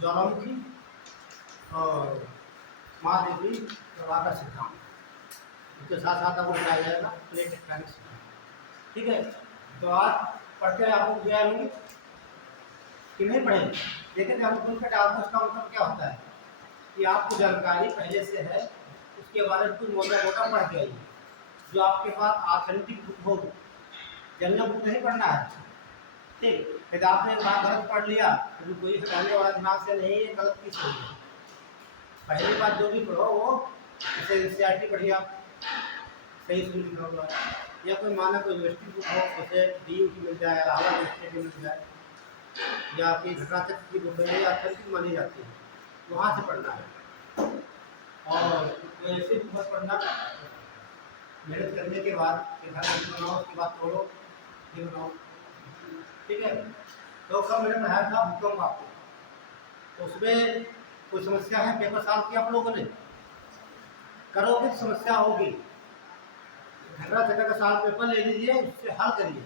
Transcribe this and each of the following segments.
ज्वालामुखी और महादेवी प्रवाह का सिद्धांत, उसके साथ साथ आपको बताया जाएगा प्लेट टेक्टोनिक्स। ठीक है, तो आज पढ़ते आपको बुझा होंगे कि नहीं पढ़ेंगे। देखें हम खुल के डालते, उसका मतलब क्या होता है कि आपको जानकारी पहले से है, उसके बारे में कुछ मोटा मोटा पढ़ के आइए, जो आपके पास ऑथेंटिक बुक हो। जनरल बुक नहीं पढ़ना है, ठीक। यदि आपने एक बात गलत पढ़ लिया तो कोई हटाने वाला दिमाग से नहीं है, गलत किस हो गया। पहली बात जो भी पढ़ो वो जैसे एनसीईआरटी पढ़िए आप, सही सुन लिखा होगा, या कोई माना कोई यूनिवर्सिटी बुक हो, जैसे DU की मिल जाए, इलाहाबाद यूनिवर्सिटी की मिल जाए, या आपकी घटनाचक्र की बुक है, या अथेंटिक मानी जाती है, वहाँ से पढ़ना है। और ऐसे बुक पढ़ना, मेहनत करने के बाद कि घर में बनाओ, उसके बाद तोड़ो फिर बनाओ। ठीक है, तो कब मैंने पढ़ाया था भूकंप आपको, तो उसमें कोई समस्या है, पेपर सॉल्व किया आप लोगों ने, करोगे तो समस्या होगी। घटना चक्र का सॉल्व पेपर ले लीजिए, उससे हल करिए,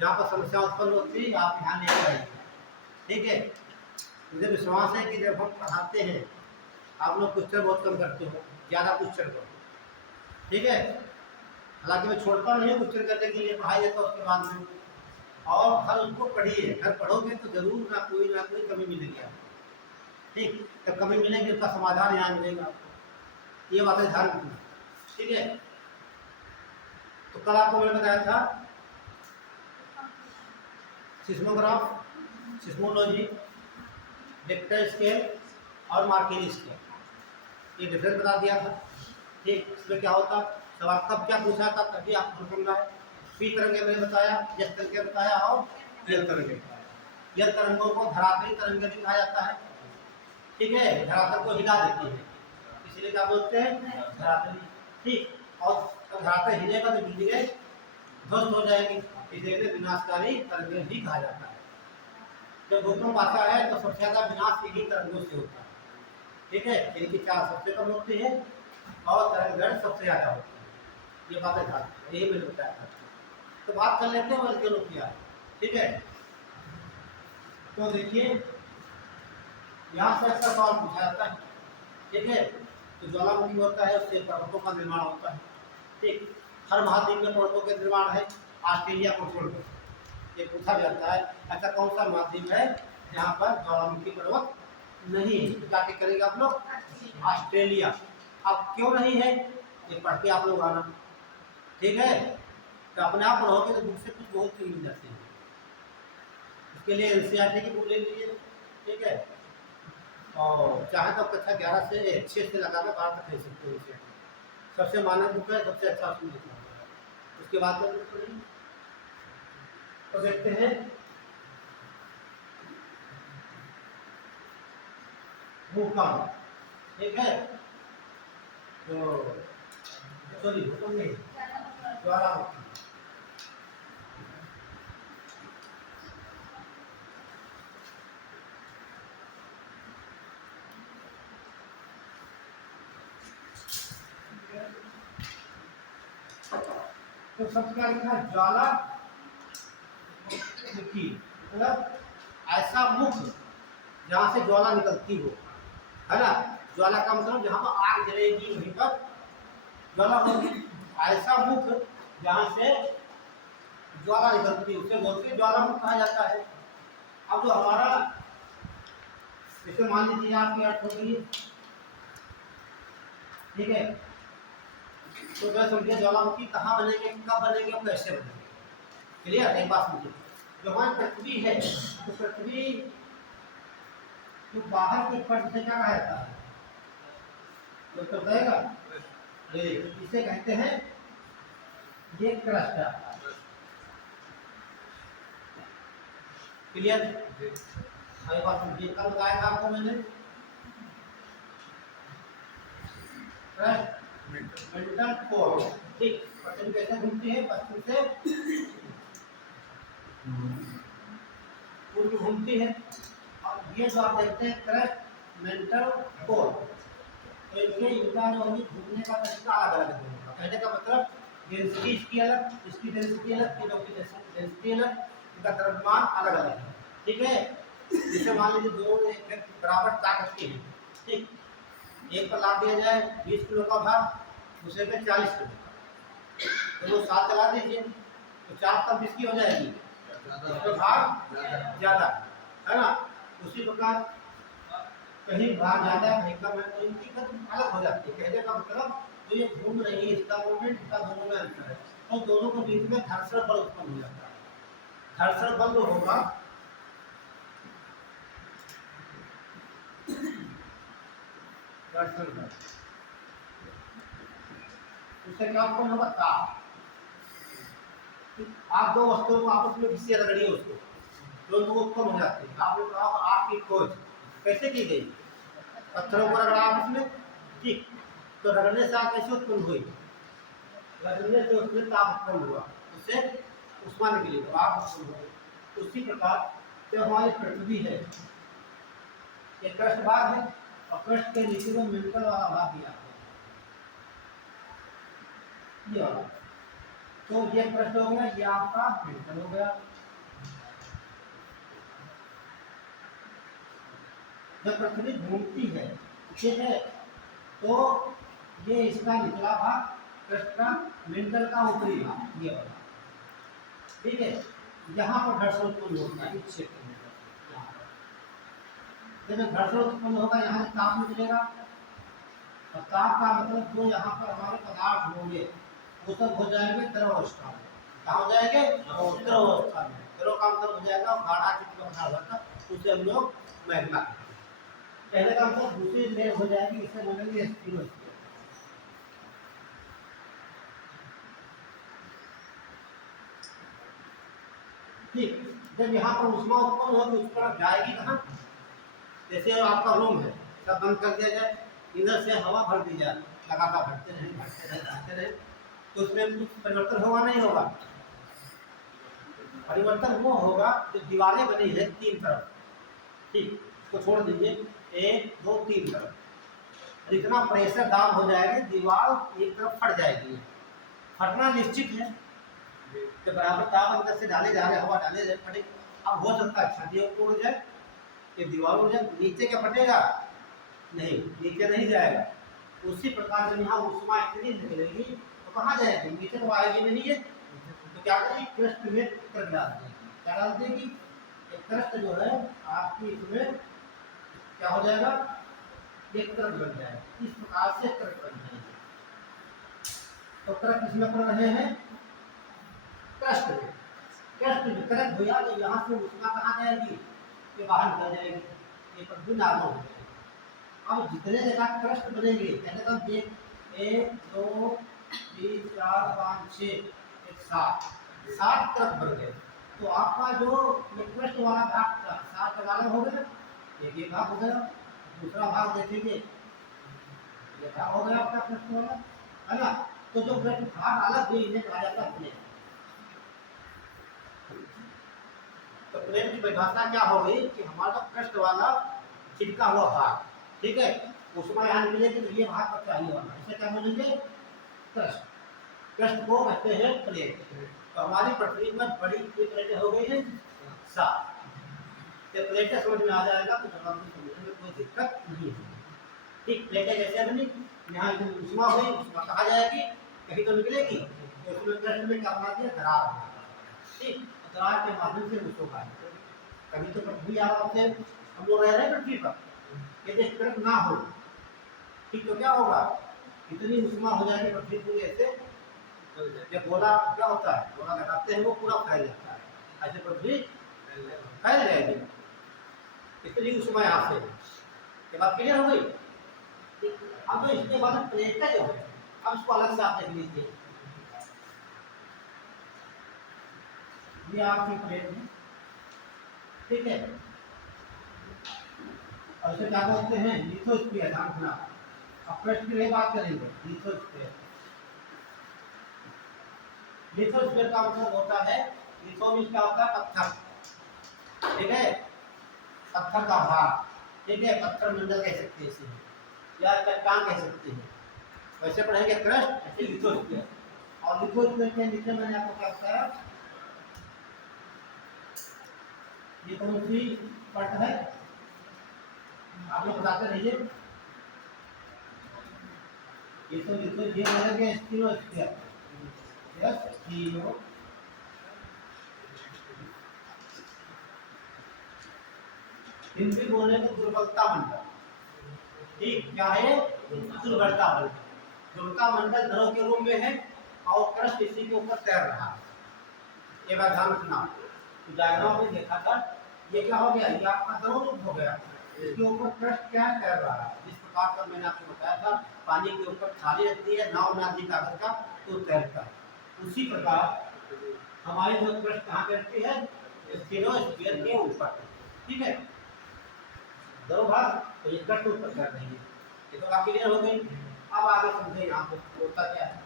जहाँ पर समस्या उत्पन्न होती है आप ध्यान लेकर आइए। ठीक है, मुझे विश्वास है कि जब हम पढ़ाते हैं आप लोग क्वेश्चन बहुत कम करते हो, ज़्यादा क्वेश्चन करो। ठीक है, हालांकि मैं छोड़ता नहीं क्वेश्चन करने के लिए, पढ़ाई देता उसके बाद में, और हर उसको पढ़िए। घर पढ़ोगे तो जरूर ना कोई कमी मिलेगी आपको। ठीक, जब कमी मिलेगी उसका समाधान यहाँ मिलेगा आपको, ये बातें ध्यान रखना। ठीक है, तो कल आपको मैंने बताया था सिस्मोग्राफ, सिस्मोलॉजी, रिक्टर स्केल और मार्किनी स्केल, ये डिफरेंस बता दिया था। ठीक, इसमें क्या होता, सवाल कब क्या पूछा था तभी आपको समझना है। पी तरंगे मैंने बताया, एस तरंगे बताया और एल तरंगे बताया। यह तरंगों को धरातली तरंगे भी कहा जाता है। ठीक है, धरातल को हिला देती है, इसलिए क्या बोलते हैं, धरातली। ठीक, और धरातल हिलेगा तो बिजली ध्वस्त हो जाएगी, इसे विनाशकारी तरंगे भी कहा जाता है। जब भूकंप आता है तो सबसे ज्यादा विनाश इन्हीं तरंगों से होता है। ठीक है, इनकी चाल सबसे कम होती है और तरंग सबसे ज्यादा होती है। ये बातें ध्यान, यही मैंने बताया था। तो बात कर लेते हैं क्यों किया। ठीक है, तो देखिए यहाँ से ऐसा सवाल पूछा जाता है। ठीक है, तो ज्वालामुखी होता है, उससे पर्वतों का निर्माण होता है। ठीक, हर महाद्वीप में पर्वतों का निर्माण है, ऑस्ट्रेलिया को छोड़कर। ये पूछा जाता है ऐसा कौन सा महाद्वीप है जहाँ पर ज्वालामुखी पर्वत नहीं है, तो क्या करेंगे आप लोग, ऑस्ट्रेलिया। अब क्यों नहीं है ये पढ़ के आप लोग आना। ठीक है, तो अपने आप पढ़ोगे तो बुक से कुछ बहुत चीज मिल जाती है। इसके लिए एनसीईआरटी की बुक ले लीजिए। ठीक है, और चाहे तो कक्षा 11 से 6 से लगाकर 12 तक ले सकते हो। इसे सबसे मानक बुक है, सबसे अच्छा उसमें लिखा हुआ है। उसके बाद तो देखते हैं भूकंप। ठीक है, तो सॉरी भूकंप नहीं, ज्वालामुखी। तो सबसे क्या लिखा, ज्वालामुखी मतलब ऐसा मुख जहाँ से ज्वाला निकलती हो, है ना। ज्वाला का मतलब जहाँ पर आग जलेगी वहीं पर ज्वाला होगी। ऐसा मुख जहाँ से ज्वाला निकलती है उसे बोलते हैं ज्वालामुख कहा जाता है। अब जो हमारा जैसे मान लीजिए आपकी अर्थ होगी, ठीक है, तो क्या समझिए ज्वालामुखी कहाँ बनेंगे, कब बनेंगे और कैसे बनेंगे। क्लियर, एक बात समझिए, जो हमारी पृथ्वी है तो पृथ्वी जो बाहर के फर्श से क्या कहा जाता है, तो बताएगा, इसे कहते हैं ये क्रस्ट। क्लियर, हमारी बात समझिए, कल बताया था आपको मैंने मेंटल कोर। ठीक, पश्चिम कैसे घूमती है, पश्चिम से पूर्व घूमती है। और ये जो आप देखते हैं क्रस्ट मेंटल कोर, तो इसमें इनका जो है घूमने का तरीका अलग अलग है। कहने का मतलब डेंसिटी इसकी अलग, इसकी डेंसिटी अलग, तीनों की डेंसिटी अलग, इनका द्रव्यमान अलग अलग है। ठीक है, जैसे मान लीजिए दो बराबर ताकत के हैं, ठीक, एक पर लाद दिया जाए 20 किलो का भार, दूसरे पे 40 किलो का, तो वो 7 चला दीजिए तो 4 तब 20 की हो जाएगी, तो भार ज़्यादा है ना। उसी प्रकार कहीं भार ज़्यादा कहीं कम है तो इनकी गति अलग हो जाती है। कहने का मतलब जो ये घूम रही है इसका मूवमेंट इसका दोनों में अंतर है, तो दोनों के बीच में घर्षण बल उत्पन्न हो जाता है। घर्षण बल जो होगा घर्षण बल उससे क्या उत्पन्न होगा, ताप। आप दो वस्तुओं को आपस में किसी रगड़िए उसको, दोनों को उत्पन्न हो जाते हैं। आपने कहा आपकी खोज कैसे की गई, पत्थरों को रगड़ा आपस में, ठीक, तो रगड़ने से आग कैसे उत्पन्न हुई, रगड़ने से उसमें ताप उत्पन्न हुआ, उससे उष्मा निकली तो आग उत्पन्न हुई। उसी प्रकार जो हमारी पृथ्वी है एक कृष्ण भाग है और कृष्ण के नीचे में मेंटल वाला भाग दिया है, ये वाला, तो ये कृष्ण हो गया, ये आपका मेंटल हो गया। जब पृथ्वी घूमती है ठीक है, तो ये इसका निचला भाग कृष्ण का, मेंटल का ऊपरी भाग, ये वाला, ठीक है। यहाँ पर घर्षण उत्पन्न होता है इस क्षेत्र में, जब घर्षण उत्पन्न होगा यहाँ से ताप निकलेगा, और ताप का मतलब जो यहाँ पर हमारे पदार्थ होंगे वो सब हो जाएंगे द्रव अवस्था में। कहाँ हो जाएंगे, द्रव अवस्था में। द्रव का मतलब हो जाएगा गाढ़ा चित्र बना हुआ था, उसे हम लोग मैग्मा पहले का मतलब दूसरी लेयर हो जाएगी, इसे बोलेंगे स्टील। ठीक, जब यहाँ पर उष्मा उत्पन्न होगी उस पर जाएगी कहाँ, जैसे आपका रूम है सब बंद कर दिया जाए, इधर से हवा भर दी जाए, लगातार भरते रहे तो उसमें कुछ परिवर्तन होगा नहीं होगा, परिवर्तन वो होगा जो दीवारें बनी है 3 तरफ, ठीक, उसको छोड़ दीजिए 1 2 3 तरफ, इतना प्रेशर डाउन हो जाएगी दीवार एक तरफ फट जाएगी, फटना निश्चित है। तो बराबर ताप अंदर से डाले जा रहे, हवा डाले जा फटे, अब हो सकता है छाती उड़ जाए, ये दीवार उड़ जाए, नीचे क्या फटेगा, नहीं, नीचे नहीं जाएगा। उसी प्रकार जब यहाँ उष्मा इतनी निकलेगी तो कहाँ जाएगी, नीचे तो आएगी नहीं है, तो क्या करेगी, क्रस्ट में कर डाल देगी, क्या डाल देगी, क्रस्ट जो है आपकी इसमें क्या हो जाएगा, एक क्रस्ट बन जाएगा, इस प्रकार से क्रस्ट बन जाएगी। तो क्रस्ट इसमें कर रहे हैं, क्रस्ट में, क्रस्ट में क्रस्ट हुआ तो यहाँ से उष्मा कहाँ जाएगी, ये बाहर निकल जाएगी, ये पृथ्वी नॉर्मल हो जाएगी। अब जितने जगह क्रस्ट बनेंगे, कहते हैं देख 1 2 3 4 5 6 7 क्रस्ट बन गए, तो आपका जो क्रस्ट वाला भाग था 7 वाला हो गया, एक भाग हो गया, दूसरा भाग देखेंगे ये भाग हो गया आपका क्रस्ट वाला, है ना। तो जो क्रस्ट भाग अलग हुई इन्हें कहा जाता है प्लेट। तो प्लेट की परिभाषा क्या हो गई कि हमारा क्रस्ट वाला चिपका हुआ भाग, ठीक है, उसमें यहाँ मिलेगी तो ये भाग पर चाहिए वाला, इसे क्या बोलेंगे, क्रस्ट। क्रस्ट को कहते हैं प्लेट। तो हमारी पृथ्वी में बड़ी प्लेटें हो गई हैं 7, ये प्लेटें समझ में आ जाएगा तो समझने में कोई दिक्कत नहीं है। ठीक, प्लेटें जैसे बनी, यहाँ उष्मा हुई, उष्मा कहाँ जाएगी, कहीं तो निकलेगी, तो उसमें क्रस्ट में क्या बना दिया, दरार, ठीक, दरार के माध्यम से उसको खाएंगे। कभी तो पृथ्वी आप हम लोग रह रहे हैं पृथ्वी पर, यदि क्रस्ट ना हो, ठीक, तो क्या होगा, इतनी उष्मा हो जाएगी पृथ्वी पूरी ऐसे, जब गोला क्या होता है, गोला लगाते हैं वो पूरा फैल जाता है, ऐसे पृथ्वी फैल जाएगी, इतनी उष्मा यहाँ से। ये बात क्लियर हो गई। अब तो इसके बाद प्लेट जो है, अब इसको अलग से आप देख लीजिए, ये आपकी प्लेट है, ठीक है, और इसे क्या बोलते हैं, लिथोस्फीयर, ध्यान रखना। अब प्रश्न की बात करेंगे, लिथोस्फीयर। लिथोस्फीयर का मतलब होता है, लिथो मीन्स क्या होता है, पत्थर, ठीक है, पत्थर का भाग, ठीक है, पत्थर मंडल कह सकते हैं इसे, या चट्टान कह सकते हैं, वैसे पढ़ेंगे क्रस्ट, ऐसे लिथोस्फीयर। और लिथोस्फीयर के नीचे मैंने आपको क्या बताया, ये कौन सी पट है, आप लोग बताते रहिए। ये तो ये बोलेंगे stereo sphere, yes stereo, Hindi बोलेंगे दुर्बलता मंडल। ठीक, क्या है? दुर्बलता मंडल। दुर्बलता मंडल द्रव के रूप में है और क्रस्ट इसी के ऊपर तैर रहा है। एक बार ध्यान रखना, तो डायग्राम में देखा था, ये क्या हो गया, ये आपका द्रव रूप हो गया, इसके ऊपर क्रस्ट क्या तैर रहा है। जिस प्रकार का मैंने आपको बताया था, पानी के ऊपर थाली रहती है, नाव में आदमी कागज का, तो तैरता है। उसी प्रकार हमारी जो क्रस्ट कहाँ तैरती है? स्फीयरोस्फीयर के ऊपर। ठीक है, दो भाग, तो ये क्रस्ट ऊपर तैर रही है। ये तो बात क्लियर हो गई। अब आगे समझे यहाँ पे होता क्या है।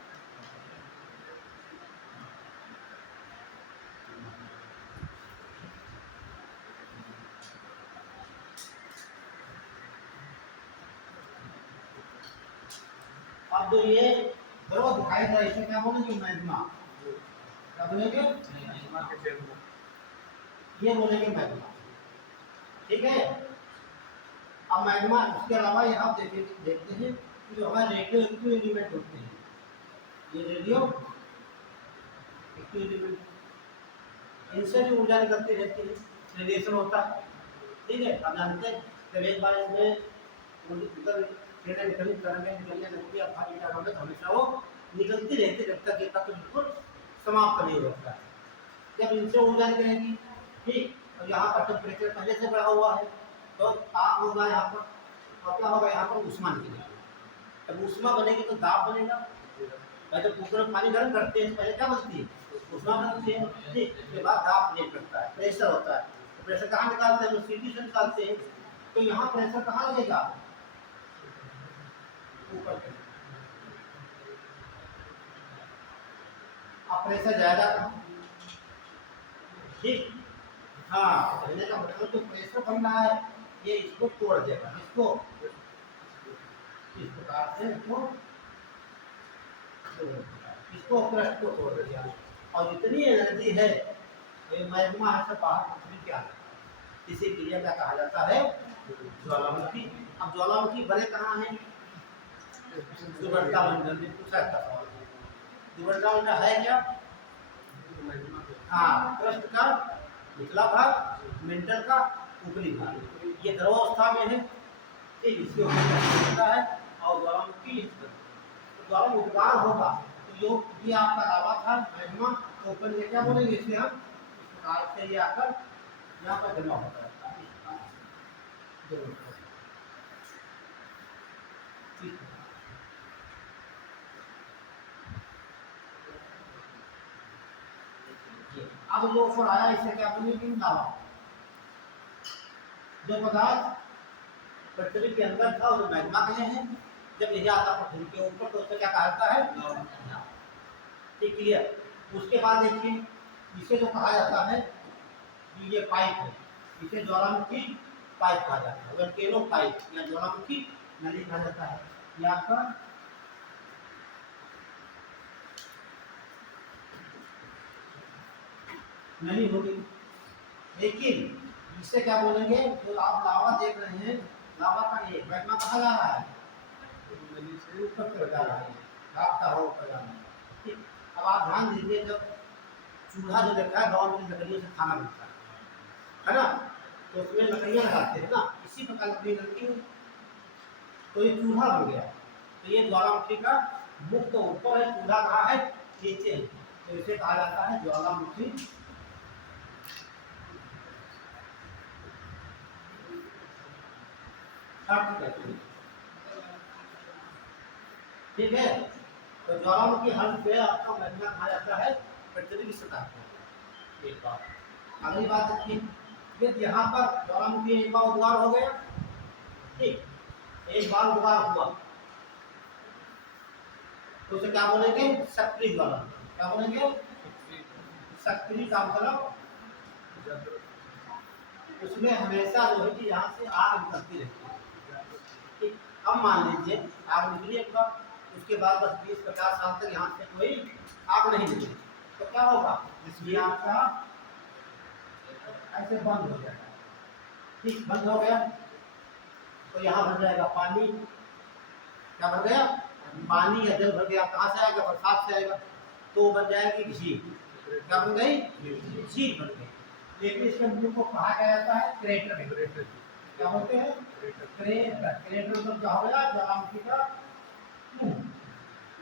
अब जो ये द्रव दिखाई दे रहा है, इसे क्या बोलेंगे? मैग्मा। क्या बोलेंगे? ये बोलेंगे मैग्मा। ठीक है, अब मैग्मा, इसके अलावा यहाँ देखते हैं कि जो हमारे रेडियो एक्टिव एलिमेंट होते हैं, ये रेडियो एक्टिव एलिमेंट, इनसे भी ऊर्जा निकलती रहती है, रेडिएशन होता है। ठीक है, अब जानते हैं जब एक बार इसमें हमेशा वो निकलती रहती है, जब तक ये तत्व बिल्कुल समाप्त नहीं होता है। जब इनसे ऊर्जा निकलेगी, ठीक, और यहाँ पर टेम्परेचर पहले से बढ़ा हुआ है, तो ताप होगा यहाँ पर, और क्या होगा, यहाँ पर ऊष्मा निकलेगी। जब ऊष्मा बनेगी तो दाब बनेगा। पहले कुकर में पानी गर्म करते हैं, पहले क्या बनती है? ऊष्मा बनती है। ठीक, उसके बाद दाब प्रेस करता है, प्रेशर होता है। तो प्रेशर कहाँ निकालते हैं? हम सीटी से निकालते हैं। तो यहाँ प्रेशर कहाँ लगेगा? ऊपर। अब प्रेशर जाएगा कहाँ? ठीक, हाँ, कहने का मतलब जो प्रेशर बन रहा है, ये इसको तोड़ देगा। इसको इस प्रकार से इसको क्रस्ट को तोड़ दिया, और इतनी एनर्जी है, ये मैग्मा है सब बाहर पृथ्वी के अंदर। इसी क्रिया का कहा जाता है ज्वालामुखी। अब ज्वालामुखी बने कहाँ है? दुर्बलता मंडल में पूछा था सवाल। दुर्बलता मंडल है क्या? हाँ, क्रस्ट का निचला भाग, मेंटल का ऊपरी भाग, ये द्रवावस्था में है। ठीक, इसके ऊपर होता है और ज्वालामुखी ज्वालामुखी उद्गार होगा, तो ये आपका लावा था मैग्मा, तो ऊपर ये क्या बोलेंगे? इसे हम इस प्रकार से ये आकर यहाँ पर जमा होता है। अब जो ऊपर आया, इसे क्या बोलेंगे? लावा। जो पदार्थ पृथ्वी के अंदर था वो मैग्मा कहे हैं, जब यह आता पृथ्वी के ऊपर तो उसे क्या कहा जाता है? ठीक, क्लियर। उसके बाद देखिए, इसे जो कहा जाता है कि ये पाइप है, इसे ज्वालामुखी पाइप कहा जाता है, वोल्केनो पाइप या ज्वालामुखी नली कहा जाता है। ये आपका नली हो गई। लेकिन इसे क्या बोलेंगे? जो आप लावा देख रहे हैं, लावा का ये मैग्मा कहाँ जा रहा है? नली से ऊपर चढ़ जा रहा है, रास्ता हो ऊपर जाना है। ठीक, अब आप ध्यान दीजिए, जब चूल्हा जो देखा है गाँव में लकड़ियों से खाना बनता है ना, तो उसमें लकड़ियाँ लगाते हैं ना, इसी प्रकार लकड़ी लगती है, तो ये चूल्हा बन गया। तो ये ज्वालामुखी का मुख तो ऊपर है, चूल्हा कहाँ है? नीचे है, तो इसे कहा जाता है ज्वालामुखी। ठीक है, तो ज्वालामुखी हल पे आपका मैग्मा कहा जाता है पृथ्वी की सतह पर। एक बात, अगली बात देखिए, ये यहाँ पर ज्वालामुखी एक बार उद्गार हो गया। ठीक, एक बार उद्गार हुआ तो उसे क्या बोलेंगे? सक्रिय ज्वालामुखी। क्या बोलेंगे? सक्रिय का मतलब उसमें हमेशा जो है कि यहाँ से आग निकलती रहती है। ठीक, अब मान लीजिए आग निकली एक बार, उसके बाद बस 20-50 साल तक यहाँ से कोई आग नहीं निकली, तो क्या होगा? इसलिए आपका ऐसे बंद हो जाएगा। ठीक, बंद हो गया। तो यहाँ बन जाएगा पानी। क्या बन गया? पानी या जल भर गया। कहाँ से आएगा? बरसात से आएगा। तो बन जाएगी झील। क्या बन गई? झील बन गई। लेकिन इसके मुंह को कहा जाता है क्रेटर। क्या बोलते हैं? क्रेटर। क्रेटर मतलब क्या हो गया? ज्वालामुखी का मुंह।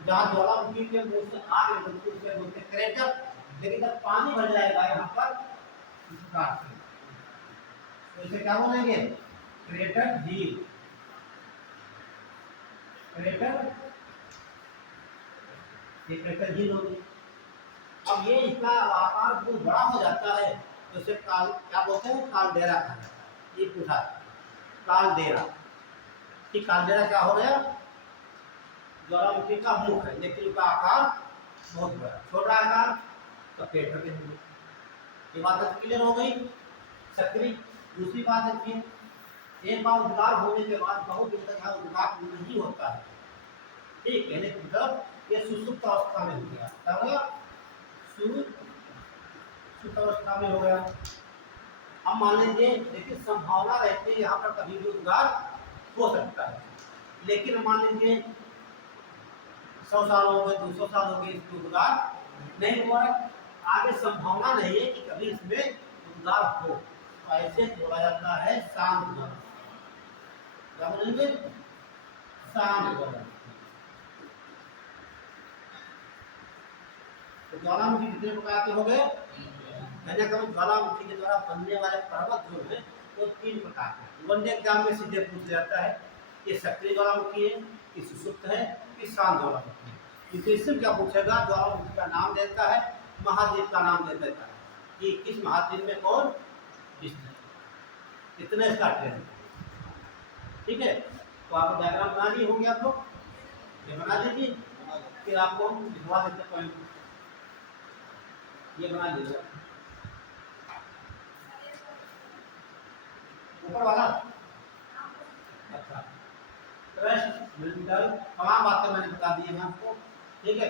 जहाँ ज्वालामुखी के मुंह से आग निकलती है उसे बोलते हैं क्रेटर। लेकिन जब पानी भर जाएगा यहाँ पर तो इसे क्या बोलेंगे? क्रेटर झील। क्रेटर, ये क्रेटर झील होगी। अब ये इसका आकार बहुत बड़ा हो जाता है तो इसे काल क्या बोलते हैं? कालडेरा कहा जाता है। ये पूछा कालडेरा। ठीक, कालडेरा क्या हो गया? ज्वालामुखी का मुख है लेकिन उसका आकार बहुत बड़ा। छोटा आकार तो क्रेटर के होंगे। ये बात तो क्लियर हो गई। सक्रिय। दूसरी बात है कि एक बार उद्गार होने के बाद बहुत दिन तक यहाँ उद्गार नहीं होता है। ठीक, कहने का मतलब ये सुसुप्त अवस्था में हो गया। क्या हो गया? सुसुप्त अवस्था में हो गया। अब मान लीजिए, लेकिन संभावना रहती है यहाँ पर कभी भी उद्गार हो सकता है। लेकिन मान लीजिए 100 साल हो गए, 200 साल हो गए, इसमें उद्गार नहीं हुआ है। आगे संभावना नहीं है कि कभी इसमें उद्गार हो, तो ऐसे बोला जाता है शांत गलन। क्या बोलेंगे? शांत गलन। तो ज्वालामुखी कितने प्रकार के हो गए? मैंने कहा ज्वालामुखी के द्वारा बनने वाले पर्वत जो है वो 3 प्रकार के। वन एग्जाम में सीधे पूछ जाता है ये सक्रिय ज्वालामुखी है, कि सुसुप्त है, कि शांत ज्वालामुखी है। इसमें क्या पूछेगा? ज्वालामुखी का नाम देता है, महाद्वीप का नाम दे देता है कि किस महाद्वीप में कौन स्थित। इतने इसका ट्रेन। ठीक है, तो आपको डायग्राम बना ली होंगे आप लोग? ये बना लीजिए, फिर आपको लिखवा देते पॉइंट। ये बना लीजिए ऊपर वाला। अच्छा, ट्रस्ट मिलिट्री तमाम बातें मैंने बता दी हैं आपको। ठीक है,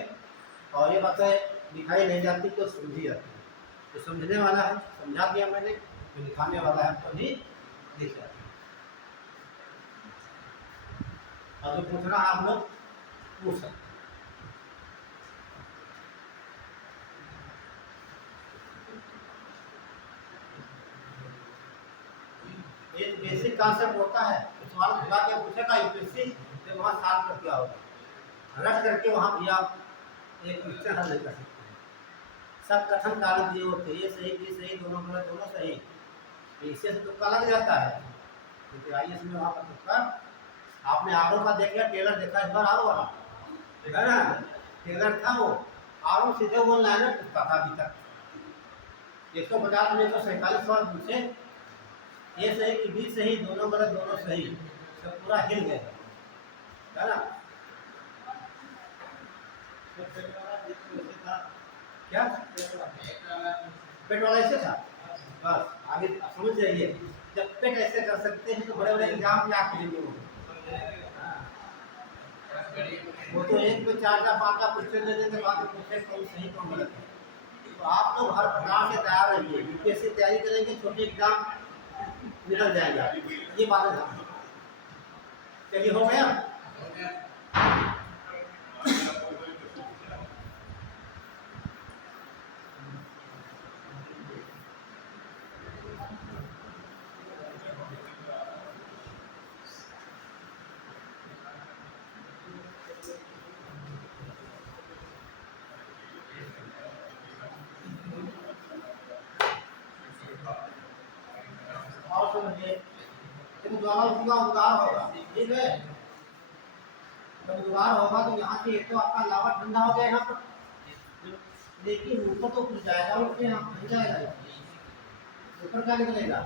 और ये बातें दिखाई नहीं जाती तो समझी जाती है। तो समझने वाला है समझा दिया मैंने, तो दिखाने वाला है तो भी दिख जाती है। और जो पूछना आप लोग पूछ सकते हैं। एक बेसिक कॉन्सेप्ट होता है, सवाल घुमा के पूछेगा यूपीएससी तो वहाँ साथ कर क्या होगा रट करके वहाँ भी आप एक क्वेश्चन हल नहीं कर सकते हैं। सब कथन कारक दिए होते हैं, ये सही दोनों गलत दोनों सही। इससे तो तुक्का लग जाता है, क्योंकि आईएएस में वहाँ पर तुक्का। आपने आरओ का देख लिया, टेलर देखा इस बार आरओ वाला देखा ना? टेलर था वो, आरओ सीधे वन लाइनर पूछता था अभी तक। 150 में 147 सवाल पूछे, ये सही कि बी सही, दोनों गलत दोनों सही, सब पूरा हिल गया है ना? क्या पेट वाला ऐसे था? बस आगे समझ जाइए, जब पेट ऐसे कर सकते हैं तो बड़े बड़े एग्जाम क्या करेंगे वो तो एक पे 4-5 क्वेश्चन दे देते, बाकी क्वेश्चन कौन सही कौन गलत है। तो आप लोग हर प्रकार से तैयार रहिए, यूपीएससी तैयारी करेंगे, छोटे एग्जाम निकल जाएगा, ये बात है। चलिए हो गया। और समझिए, जब ज्वालामुखी का उद्गार होगा, ठीक है, जब उद्गार होगा तो यहाँ से एक तो आपका लावा ठंडा हो गया यहाँ पर, लेकिन ऊपर तो कुछ जाएगा, उसके यहाँ बन जाएगा, ऊपर क्या निकलेगा?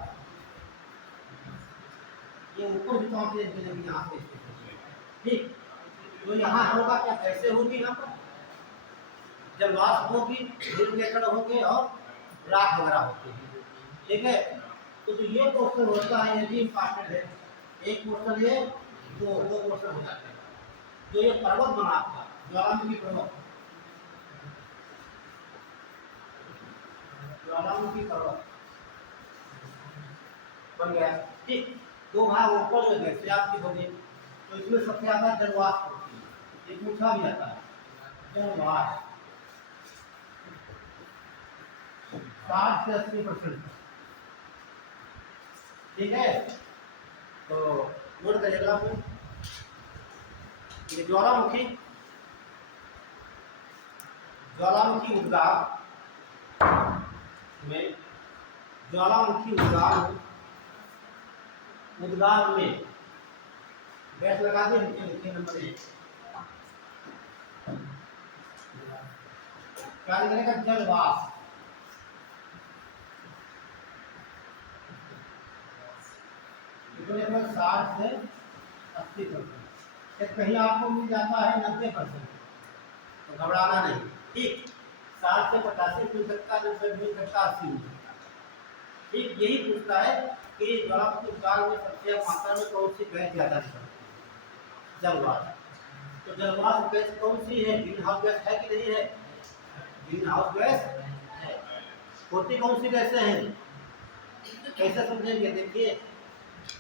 ये ऊपर भी तो निकलेगी यहाँ से। ठीक, तो यहाँ होगा क्या? कैसे होगी? यहाँ पर जब वाष्प होगी, धूल होंगे और राख वगैरह होती है। ठीक है, तो ये क्वेश्चन होता है, यदि इंपॉर्टेंट है। एक क्वेश्चन ये, दो क्वेश्चन हो जाते हैं। जो ये पर्वत बना था, ज्वालामुखी पर्वत, ज्वालामुखी पर्वत, बन गया। ठीक, दो भाग ऊपर में गए आपकी हो गई, तो इसमें सबसे ज्यादा जलवाष्प होती है, ये पूछा भी जाता है जलवाष्प 60 से 80%। ठीक है, तो नोट करिएगा आप, ये ज्वालामुखी उद्गार में, ज्वालामुखी उद्गार में गैस लगा दिए, लिखिए नंबर 1 क्या लिखेगा, जलवाष्प। कितने 60 से 80%। कहीं आपको मिल जाता है 90%, तो घबराना नहीं। ठीक, 60 से 85 मिल सकता है, 90 मिल सकता, 80 मिल सकता है। ठीक, यही पूछता है कि ज्वालामुखी उद्गार में सबसे मात्रा में कौन सी गैस ज्यादा निकलती है, जलवाष्प। तो जलवाष्प गैस कौन सी है, ग्रीन हाउस गैस है कि नहीं है, ग्रीन हाउस गैस है। होती कौन सी गैसें हैं, कैसे समझेंगे, देखिए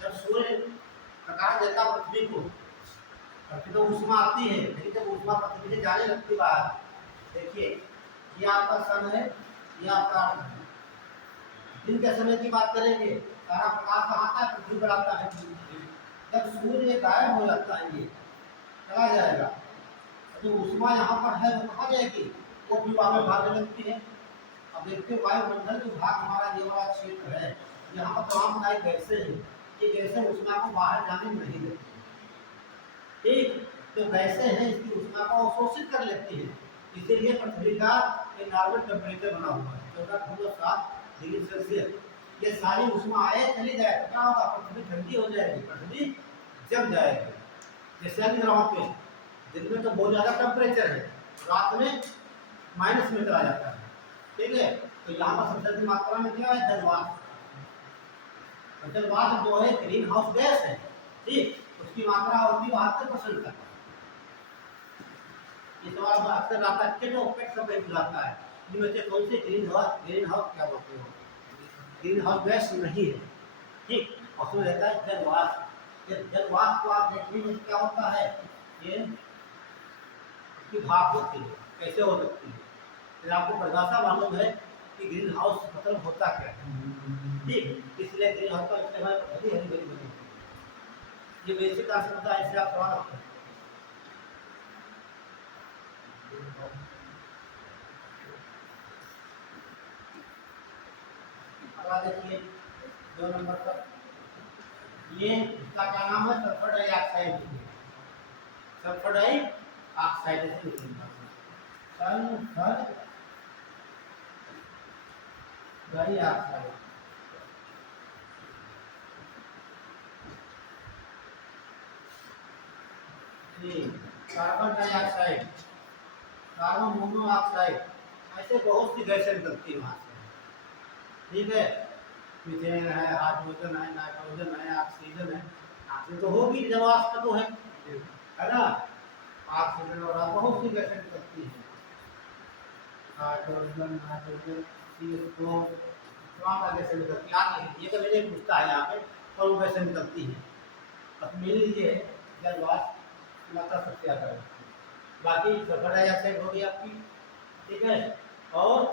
जब सूर्य प्रकाश देता पृथ्वी को, पृथ्वी तो ऊष्मा आती है, लेकिन जब ऊष्मा पृथ्वी से जाने लगती बाहर, देखिए ये आपका सन है, ये आपका अर्थ है। दिन के समय की बात करेंगे, सारा प्रकाश कहाँ आता है, पृथ्वी पर आता है। जब सूर्य गायब हो जाता है, ये चला जाएगा, जो ऊष्मा यहाँ पर है वो कहाँ जाएगी, वो विवाह में भागने लगती है। अब देखते हैं वायुमंडल जो भाग हमारा ये वाला क्षेत्र है, यहाँ पर तमाम सारी गैसें हैं, ये गैसें ऊष्मा को बाहर जाने में नहीं देती। ठीक, तो गैसें हैं इसकी ऊष्मा को अवशोषित कर लेती है, इसीलिए पृथ्वी का एक नॉर्मल टेम्परेचर बना हुआ है 14.7 डिग्री सेल्सियस। ये सारी ऊष्मा आए चली जाए तो क्या होगा, पृथ्वी ठंडी हो जाएगी, पृथ्वी जम जाएगी। जैसे अन्य ग्रहों पे दिन में तो बहुत ज़्यादा टेम्परेचर है, रात में माइनस में चला जाता है। ठीक है, तो यहाँ पर सबसे अधिक मात्रा में क्या है, जलवाष्प। जलवाष्प जो है ग्रीन हाउस गैस है। ठीक, उसकी मात्रा होती है 72% तक। ये सवाल अक्सर आता है, किलो पेट का पेट आता है, इनमें से कौन से ग्रीन हाउस क्या बोलते हो, ग्रीन हाउस गैस नहीं है। ठीक, और उसमें रहता है जलवाष्प। जलवाष्प को आप देखिए क्या होता है, ये इसकी भाप होती है, कैसे हो सकती है, फिर आपको परिभाषा मालूम है कि ग्रीन हाउस मतलब होता क्या है। ठीक, इसलिए ग्रीन हाउस का इस्तेमाल हरी हरी भरी बनी, ये बेसिक आंसर होता है, इससे आप सवाल होता है। अब देखिए 2 नंबर पर, ये इसका क्या नाम है, सल्फर डाइऑक्साइड। सल्फर डाइऑक्साइड से sulphur dioxide. Carbon dioxide, carbon monoxide, ऐसे बहुत सी गैसें निकलती है वहाँ से। ठीक है, मीथेन है, हाइड्रोजन है, नाइट्रोजन है, ऑक्सीजन है। ऑक्सीजन तो होगी, जलवाष्प तो है ना, ऑक्सीजन और बहुत सी गैसें निकलती है, हाइड्रोजन, नाइट्रोजन, CO2, तमाम गैसें निकलती है। ये तो मैंने पूछता है यहाँ पे कौन गैसें निकलती है, बस मिल लीजिए जलवाष्प मात्रा सबसे ज़्यादा है। बाकी सल्फर डाइऑक्साइड हो गई आपकी, ठीक है, और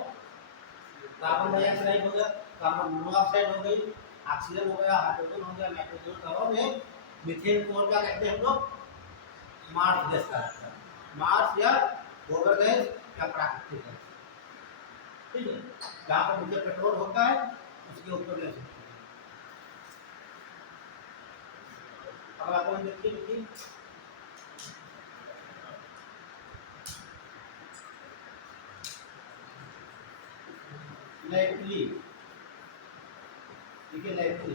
कार्बन डाइऑक्साइड हो गया, कार्बन मोनोऑक्साइड हो गई, ऑक्सीजन हो गया, हाइड्रोजन हो गया, नाइट्रोजन और में मीथेन को क्या कहते हैं हम लोग, मार्स गैस कहते हैं, मार्स या गोबर गैस या प्राकृतिक गैस। ठीक है, जहाँ पर नीचे पेट्रोल होता है उसके ऊपर गैस होती है। अगला पॉइंट देखिए, लैक्टली। देखिए लैक्टली,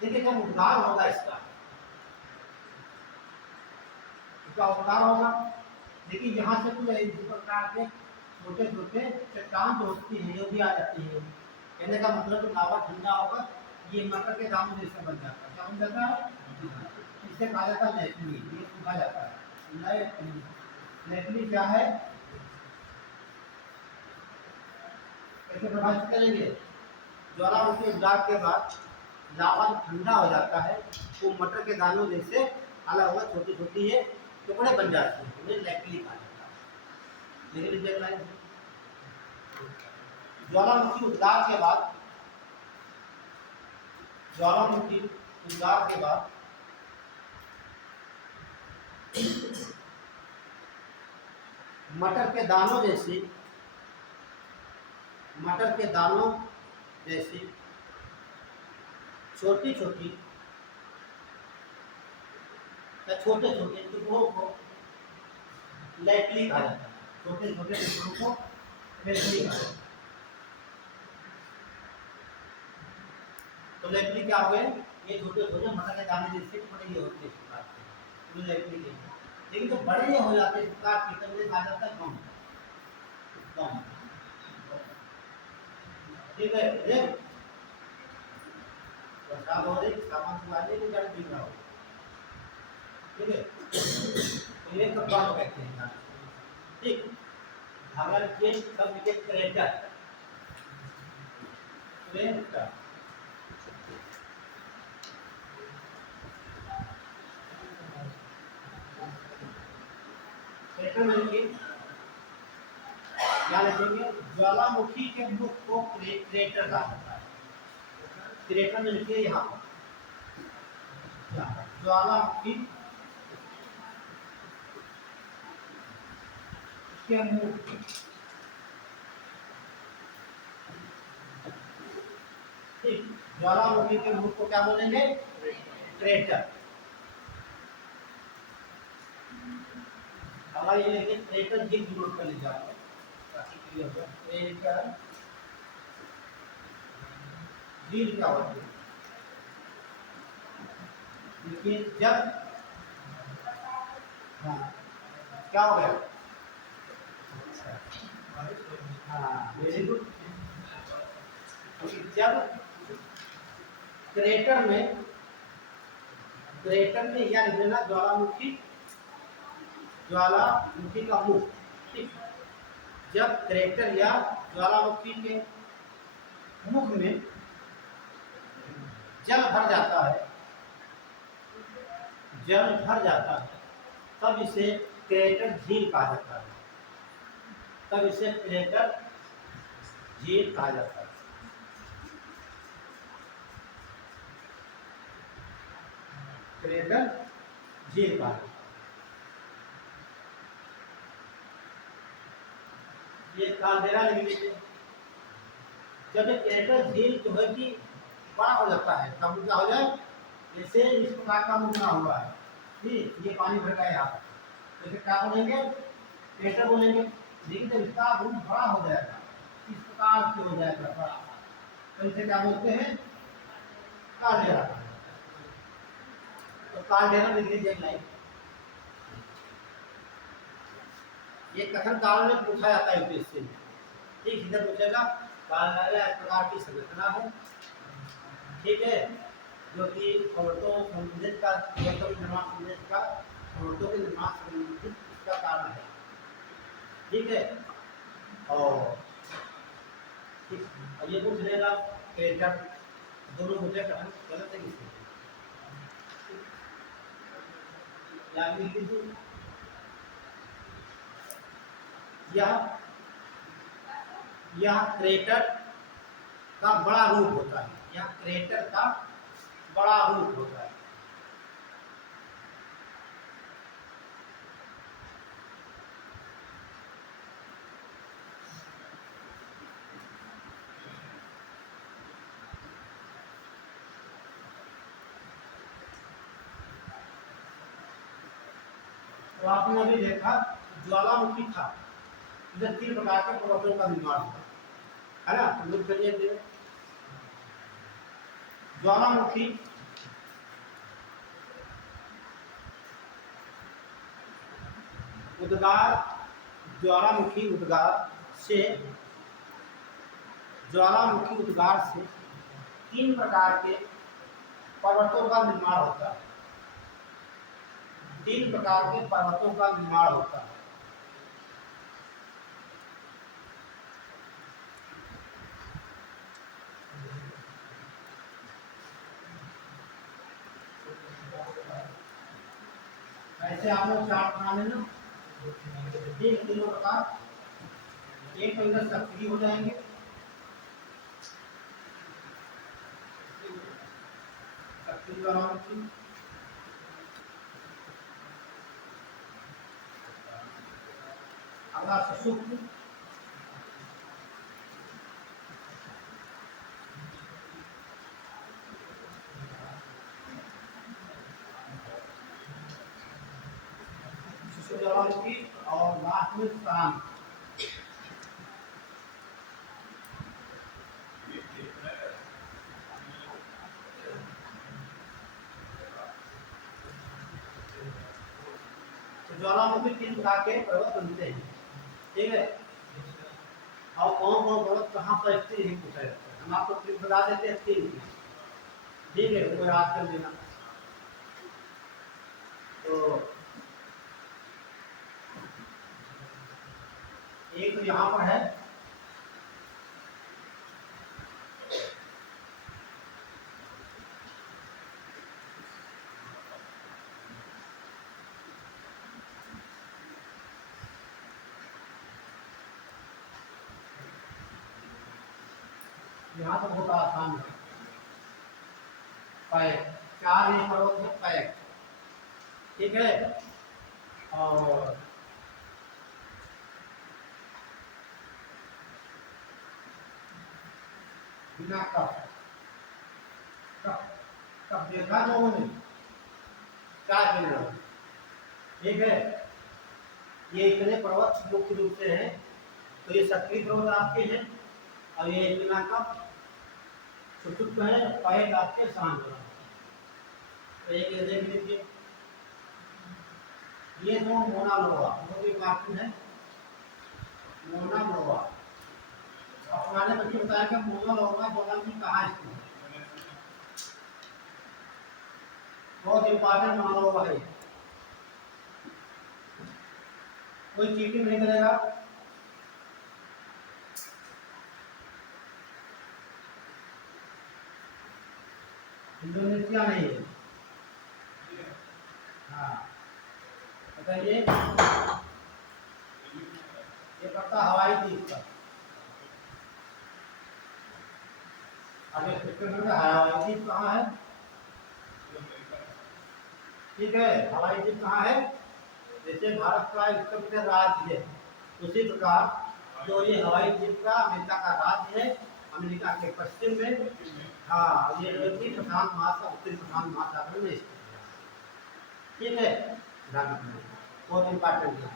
देखिए जब उद्गार होगा इसका उद्गार होगा, देखिए यहाँ से कुछ इस प्रकार के छोटे छोटे चट्टान जो होती है ये भी आ जाती है। कहने का मतलब लावा ठंडा होगा, ये मटर के दामों जैसा बन जाता है, क्या बन जाता है, इससे कहा जाता है लैक्टली, ये सूखा जाता है। लैक्टली, लैक्टली क्या है, कैसे प्रभावित करेंगे, ज्वालामुखी उद्गार के बाद लावा ठंडा हो जाता है वो मटर के दानों जैसे अलग अलग छोटी छोटी ये टुकड़े बन जाते हैं, उन्हें लैक्टिक कहा जाता है। लेकिन डेडलाइन ज्वालामुखी उद्गार के बाद, ज्वालामुखी उद्गार के बाद मटर के दानों जैसी, मटर के दानों जैसी छोटी छोटी या छोटे छोटे टुकड़ों को लैटली कहा जाता है। छोटे छोटे टुकड़ों को लैटली कहा जाता है। तो लैटली क्या हो गए? ये छोटे छोटे मटर के दाने जैसे टुकड़े ये होते हैं, तो लैटली के। लेकिन जो बड़े ये हो जाते हैं काट के, तब ये कहा जाता है कम कम। ठीक है, ये साफ हो रही सामान को आने के जड़ दिख रहा हो। ठीक है, तो ये कपड़ा को कहते हैं। ठीक, अगर ये सब ये क्रेटर क्रेटर क्रेटर मिलेंगे, क्या लिखेंगे? ज्वालामुखी के मुख को क्रेटर कहा जाता है। क्रेटर में लिखिए यहाँ ज्वालामुखी के मुख, ठीक, ज्वालामुखी के मुख को क्या बोलेंगे? क्रेटर। हमारे ये लेके क्रेटर जी जरूर कर लीजिए आप, ताकि क्लियर हो। क्रेटर जी क्या होता है? लेकिन जब, हाँ क्या हो गया? हाँ वेरी गुड। जब क्रेटर में, क्रेटर में यह लिख देना ज्वालामुखी, ज्वालामुखी का मुख। ठीक, जब क्रेटर या ज्वालामुखी के मुख में जल भर जाता है, जल भर जाता है, तब इसे क्रेटर झील कहा जाता है। तब इसे क्रेटर झील कहा जाता है। क्रेटर झील कहा जाता है। ये कालदेरा लिख लीजिए। जब एक क्रेटर झील जो है कि बड़ा हो जाता है तब क्या हो जाए? जैसे इस प्रकार का मुख बना हुआ है, ठीक, ये पानी भर गया यहाँ, तो इसे क्या बोलेंगे? क्रेटर बोलेंगे। लेकिन जब इसका रूप बड़ा हो जाएगा, इस प्रकार से हो जाएगा बड़ा, तो इसे क्या बोलते हैं? कालदेरा। तो कालदेरा लिख लीजिए एक लाइन। ये कथन काल में पूछा जाता है यूपीएससी में। ठीक, इधर पूछेगा कालदेरा एक प्रकार की संरचना है, ठीक है, जो कि औरतों संबंधित का, औरतों के निर्माण संबंधित का, औरतों के निर्माण संबंधित इसका कारण है। ठीक है, और ठीक, और ये पूछ लेगा क्रेटर, दोनों पूछे कथन गलत है किसमें? याद लिख लीजिए। यह क्रेटर का बड़ा रूप होता है, यह क्रेटर का बड़ा रूप होता है। तो आपने अभी देखा ज्वालामुखी था, इधर 3 प्रकार के पर्वतों का निर्माण हुआ है ना। तो नोट करिए, ज्वालामुखी उद्गार, ज्वालामुखी उद्गार से, ज्वालामुखी उद्गार से 3 प्रकार के पर्वतों का निर्माण होता है। 3 प्रकार के पर्वतों का निर्माण होता है। ऐसे आप लोग चार्ट बना लेना, ठीक, तीनों प्रकार। एक तो इधर सक्रिय हो जाएंगे, सक्रिय ज्वालामुखी, अगला सुषुप्त, सुषुप्त ज्वालामुखी, और लास्ट में शांत। ज्वालामुखी 3 प्रकार के पर्वत बनते हैं, ठीक है। और कौन कौन पर्वत कहाँ पर स्थित है पूछा जाता है, हम आपको ट्रिक बता देते हैं 3 की, ठीक है, वो याद कर लेना। तो एक तो यहाँ पर है, यहाँ तो बहुत आसान है, पैक, 4 ये पर्वत है पैक, ठीक है। और बिना कप, कप कप देखा लोगों ने क्या करना, ठीक है। ये इतने पर्वत मुख्य रूप से हैं, तो ये सक्रिय पर्वत आपके हैं, और ये बिना कप सुषुप्त है, पैक आपके शांत है। तो एक ये देख लीजिए, ये जो मोना लोहा बहुत इंपॉर्टेंट है, मोना लोहा। अब हमारे बच्चे बताया कि मोना लोहा ज्वालामुखी कहाँ स्थित है, बहुत इंपॉर्टेंट मोना लोहा है, कोई चीटिंग नहीं करेगा। इंडोनेशिया नहीं है, हाँ बताइए, ये पड़ता हवाई द्वीप पर, आगे हवाई द्वीप कहाँ है, ठीक है, हवाई द्वीप कहाँ है, जैसे भारत का एक राज्य है, उसी प्रकार जो ये हवाई द्वीप का अमेरिका का राज्य है, अमेरिका के पश्चिम में, हाँ, ये उत्तरी प्रशांत महासागर, उत्तरी प्रशांत महासागर में स्थित है, ठीक है, ध्यान रखना, बहुत इंपॉर्टेंट है।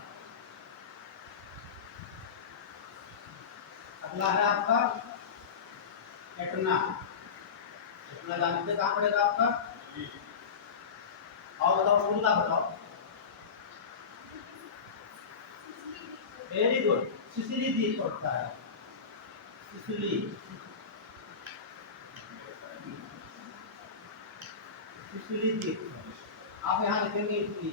अगला है आपका एटना, एटना जानते कहाँ पड़ेगा आपका, और बताओ पूरा बताओ, वेरी गुड, सिसिली द्वीप पड़ता है, सिसिली, सिसिली द्वीप, आप यहाँ लिखेंगे इटली,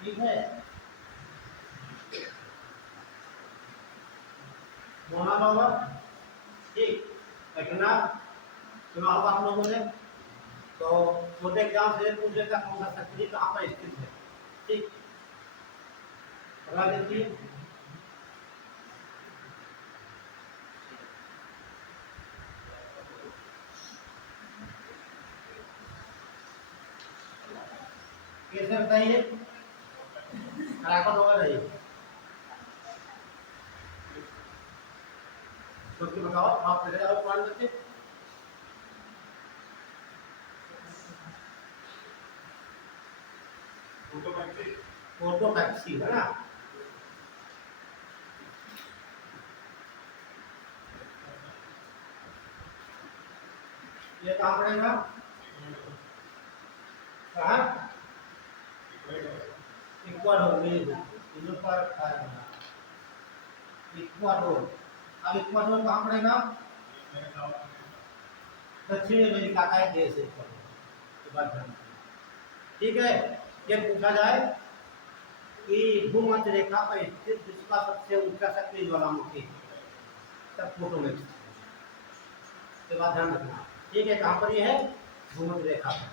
ठीक है। मोना लोहा, ठीक, एटना सुना होगा आप लोगों ने, तो छोटे एग्जाम से पूछेगा कौन सा सक्रिय कहाँ पर स्थित है, ठीक। अगला देखिए, कैसे बताइए, कराकट होगा नहीं, तो बताओ आप पहले आओ पढ़ बच्चे, फोटो टैक्सी है ना, ये कहाँ पड़ेगा, कहाँ, इक्वाडोर में, इधर पर रखा है इक्वाडोर। अब इक्वाडोर कहाँ पड़ेगा, दक्षिण अमेरिका का एक देश है इक्वाडोर, ठीक है। ये पूछा जाए कि भूमध्य रेखा पर स्थित विश्व का सबसे ऊंचा सक्रिय ज्वालामुखी, तब फोटो में, इसके बाद ध्यान रखना, ठीक है, कहाँ पर ये है, भूमध्य रेखा पर।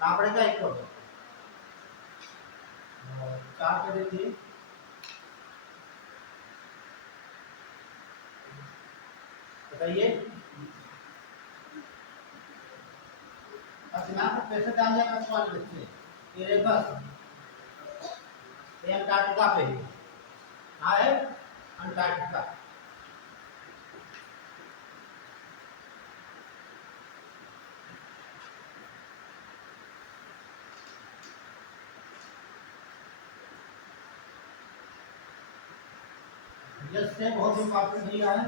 कहाँ पड़ेगा इक्वेटर। और 4 कर दीजिए। बताइए अब यहाँ पर कैसे डाल जाएगा सवाल बच्चे। ये रे बस ये अंटार्कटिका पे है। कहाँ है अंटार्कटिका। से बहुत इंपॉर्टेंट दिया है।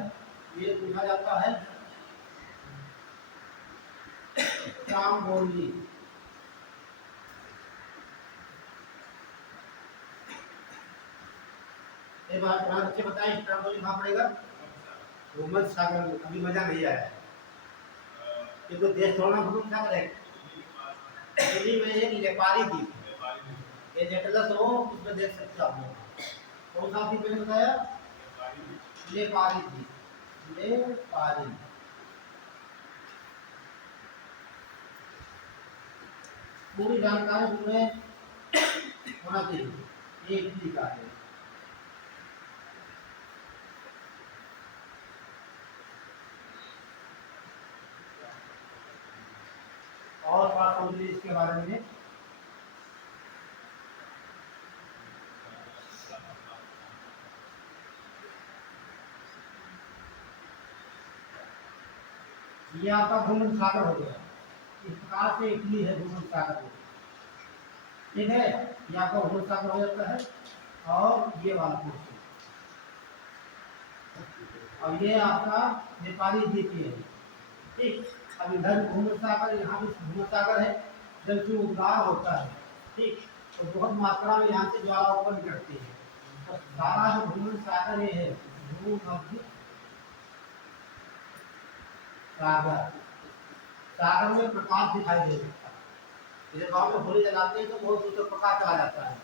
ये पूछा जाता है स्ट्राम्बोली। एक बार पुराने बच्चे बताएं स्ट्राम्बोली कहाँ पड़ेगा। भूमध्य सागर में। अभी मजा नहीं आया है। ये कोई देश छोड़ना भूमध्य सागर है। दिल्ली में एक नेपाली द्वीप है। ये नेटलस हो उसमें देख सकते हो आप लोग। कौन सा द्वीप मैंने बताया। नेपाली द्वीप। नेपाली पूरी जानकारी तुम्हें होना चाहिए। एक भी का है। और बात समझ लीजिए इसके बारे में। ये आपका भूमध्य सागर हो गया। इस प्रकार से इटली है भूमध्य सागर में। ठीक है ये आपका भूमध्य सागर हो जाता है। और ये वाला पोर्शन और ये आपका नेपाली द्वीप है। ठीक अब इधर भूमध्य सागर यहाँ भी भूमध्य सागर है। जब जो उद्गार होता है ठीक तो बहुत मात्रा में यहाँ से ज्वाला ऊपर निकलती है। तो सारा जो भूमध्य सागर ये है भूमध्य सागर। सागर में प्रकाश दिखाई दे सकता है। जैसे गाँव में होली जलाते हैं तो बहुत दूर तक प्रकाश चला जाता है।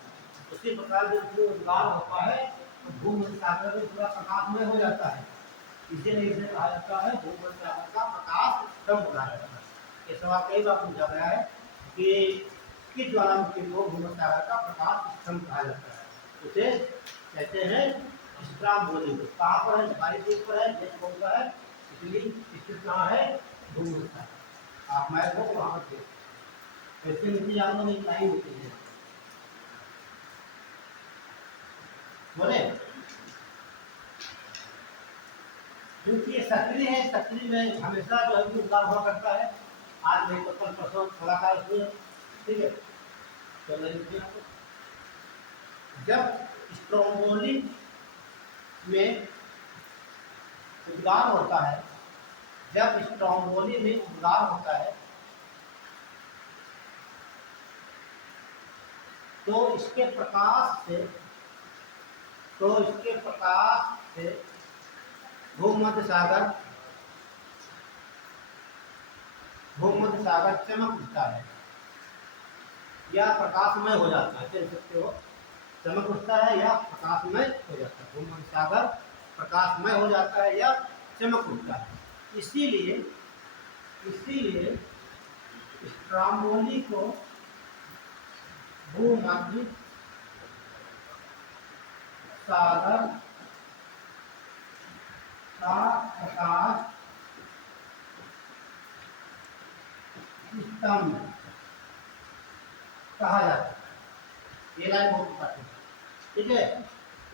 उसी प्रकार जो उद्गार होता है तो भूमध्य सागर में पूरा प्रकाशमय हो जाता है। इसीलिए इसे कहा जाता है भूमध्य सागर का प्रकाश स्तंभ कहा जाता है। ये सवाल कई बार पूछा गया है कि किस ज्वालामुखी को भूमध्य सागर का प्रकाश स्तंभ कहा जाता है। उसे कहते हैं स्ट्राम्बोली। कहाँ पर है नेपाली द्वीप पर है। देश कौन सा है इटली। स्थित कहाँ है भूमध्य सागर। आप मैप हो वहाँ पर वैसे नीचे जाना नहीं नहीं होती है। बोले क्योंकि ये सक्रिय है। सक्रिय में हमेशा जो है उद्गार हुआ करता है। आज नहीं तो कल परसों कलाकार हुए। ठीक है तो जब स्ट्रोम्बोली में उद्गार होता है जब स्ट्रोम्बोली में उद्गार होता है तो इसके प्रकाश से भूमध्य सागर चमक उठता है या प्रकाशमय हो जाता है। कह सकते हो चमक उठता है या प्रकाशमय हो जाता है। भूमध्य सागर प्रकाशमय हो जाता है या चमक उठता है। इसीलिए स्ट्राम्बोली को भूमध्य सागर का प्रकाश स्तंभ कहा जाता है। ये लाइन बहुत इंपॉर्टेंट है। ठीक है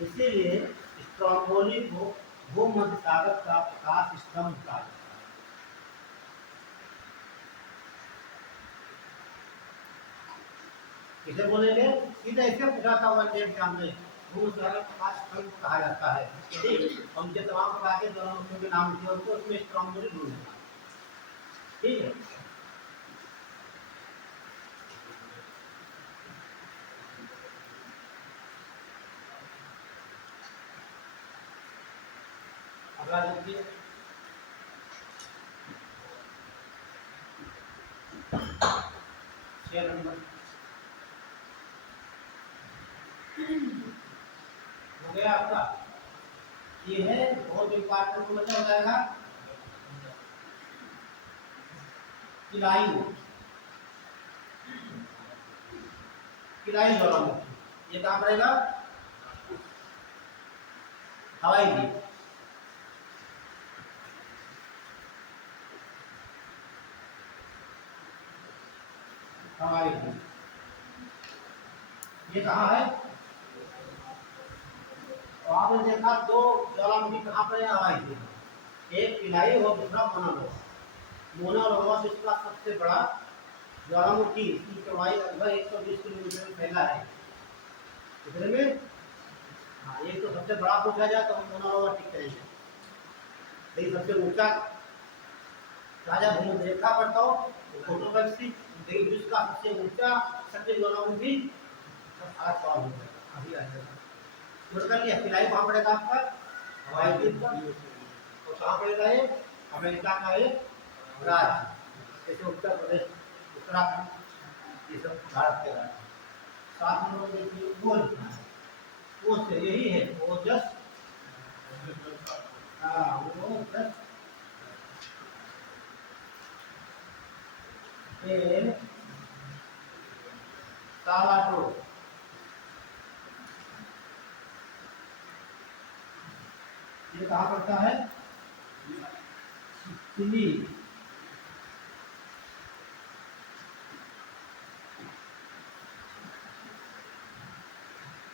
इसीलिए स्ट्रोम्बोली को भूमध्य सागर का प्रकाश स्तंभ कहा जाता है। किसे बोलेंगे सीधा ऐसे पूछा था वन डे एग्जाम में। भूमध्य सागर प्रकाश स्तंभ कहा जाता है। ठीक हम जो तमाम प्रकार के ज्वालामुखियों के नाम लिखे होते हैं उसमें स्ट्रोम्बोली ढूंढना। ठीक है अगला देखिए 6 नंबर हो गया आपका। ये है बहुत इंपॉर्टेंट समझ हो जाएगा। किलाई किलाई ज्वालामुखी, ये कहाँ पड़ेगा? हवाई द्वीप। हवाई द्वीप ये कहाँ है? तो आपने देखा दो ज्वालामुखी कहाँ पर है? हवाई द्वीप। एक किलाई और दूसरा मोना लोवा। मोना लोवा विश्व का सबसे बड़ा ज्वालामुखी, इसकी चौड़ाई लगभग 120 किलोमीटर में फैला है। इतने में हाँ, ये तो सबसे बड़ा पूछा जाए तो हम मोना लोवा ठीक करेंगे। लेकिन सबसे ऊंचा राजा भूमि रेखा पर तो फोटोग्राफी, लेकिन विश्व का सबसे ऊंचा सक्रिय ज्वालामुखी 8 साल हो गया अभी आ जाएगा। नोट कर लिया। फिलहाल कहाँ पड़ेगा आपका? हवाई द्वीप पर। तो कहाँ पड़ेगा ये? अमेरिका का एक राज्य, जैसे उत्तर प्रदेश, उत्तराखंड, ये सब भारत के राज्य। 7 नंबर देखिए वो लिखना है, वो से यही है वो जस्ट हाँ वो जस्ट ए सालाटो। ये कहाँ पड़ता है? चिली।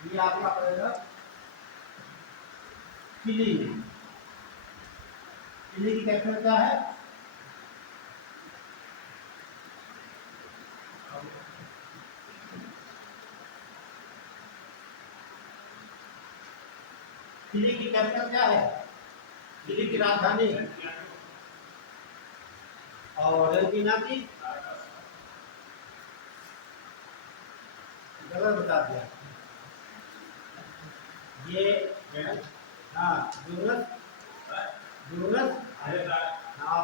ये आपका पड़ेगा चिली। चिली की कैपिटल क्या है? चिली की कैपिटल क्या है? चिली की राजधानी और अर्जेंटीना की जगह बता दिया। ये हाँ ब्यूनस ब्यूनस हाँ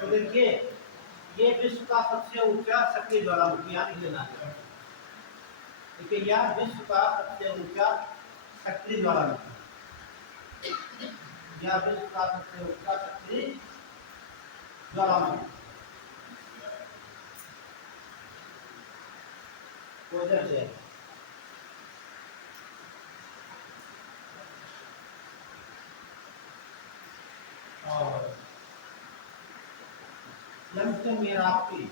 तो देखिए ये विश्व का सबसे ऊंचा सक्रिय ज्वालामुखी यानी लेना है। देखिए यह विश्व का सबसे ऊंचा सक्रिय ज्वालामुखी, यह विश्व का सबसे ऊंचा सक्रिय ज्वालामुखी कोदर से और मेरापी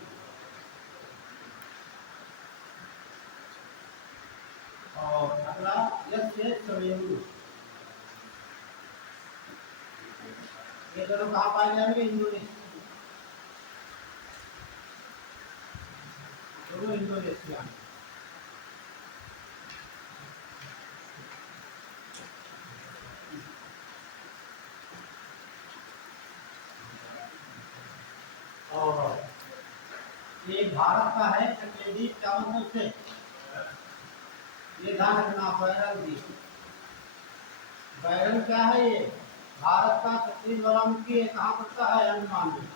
और अगला यस से सवेलू। ये दोनों कहाँ पाए जाएंगे? इंडोनेशिया, दोनों इंडोनेशिया। और ये भारत का है चक्रद्वीप, क्या मतलब से ये ध्यान रखना। बैरल द्वीप, बैरल क्या है? ये भारत का सक्रिय ज्वालामुखी है, कहाँ पड़ता है? अंडमान में।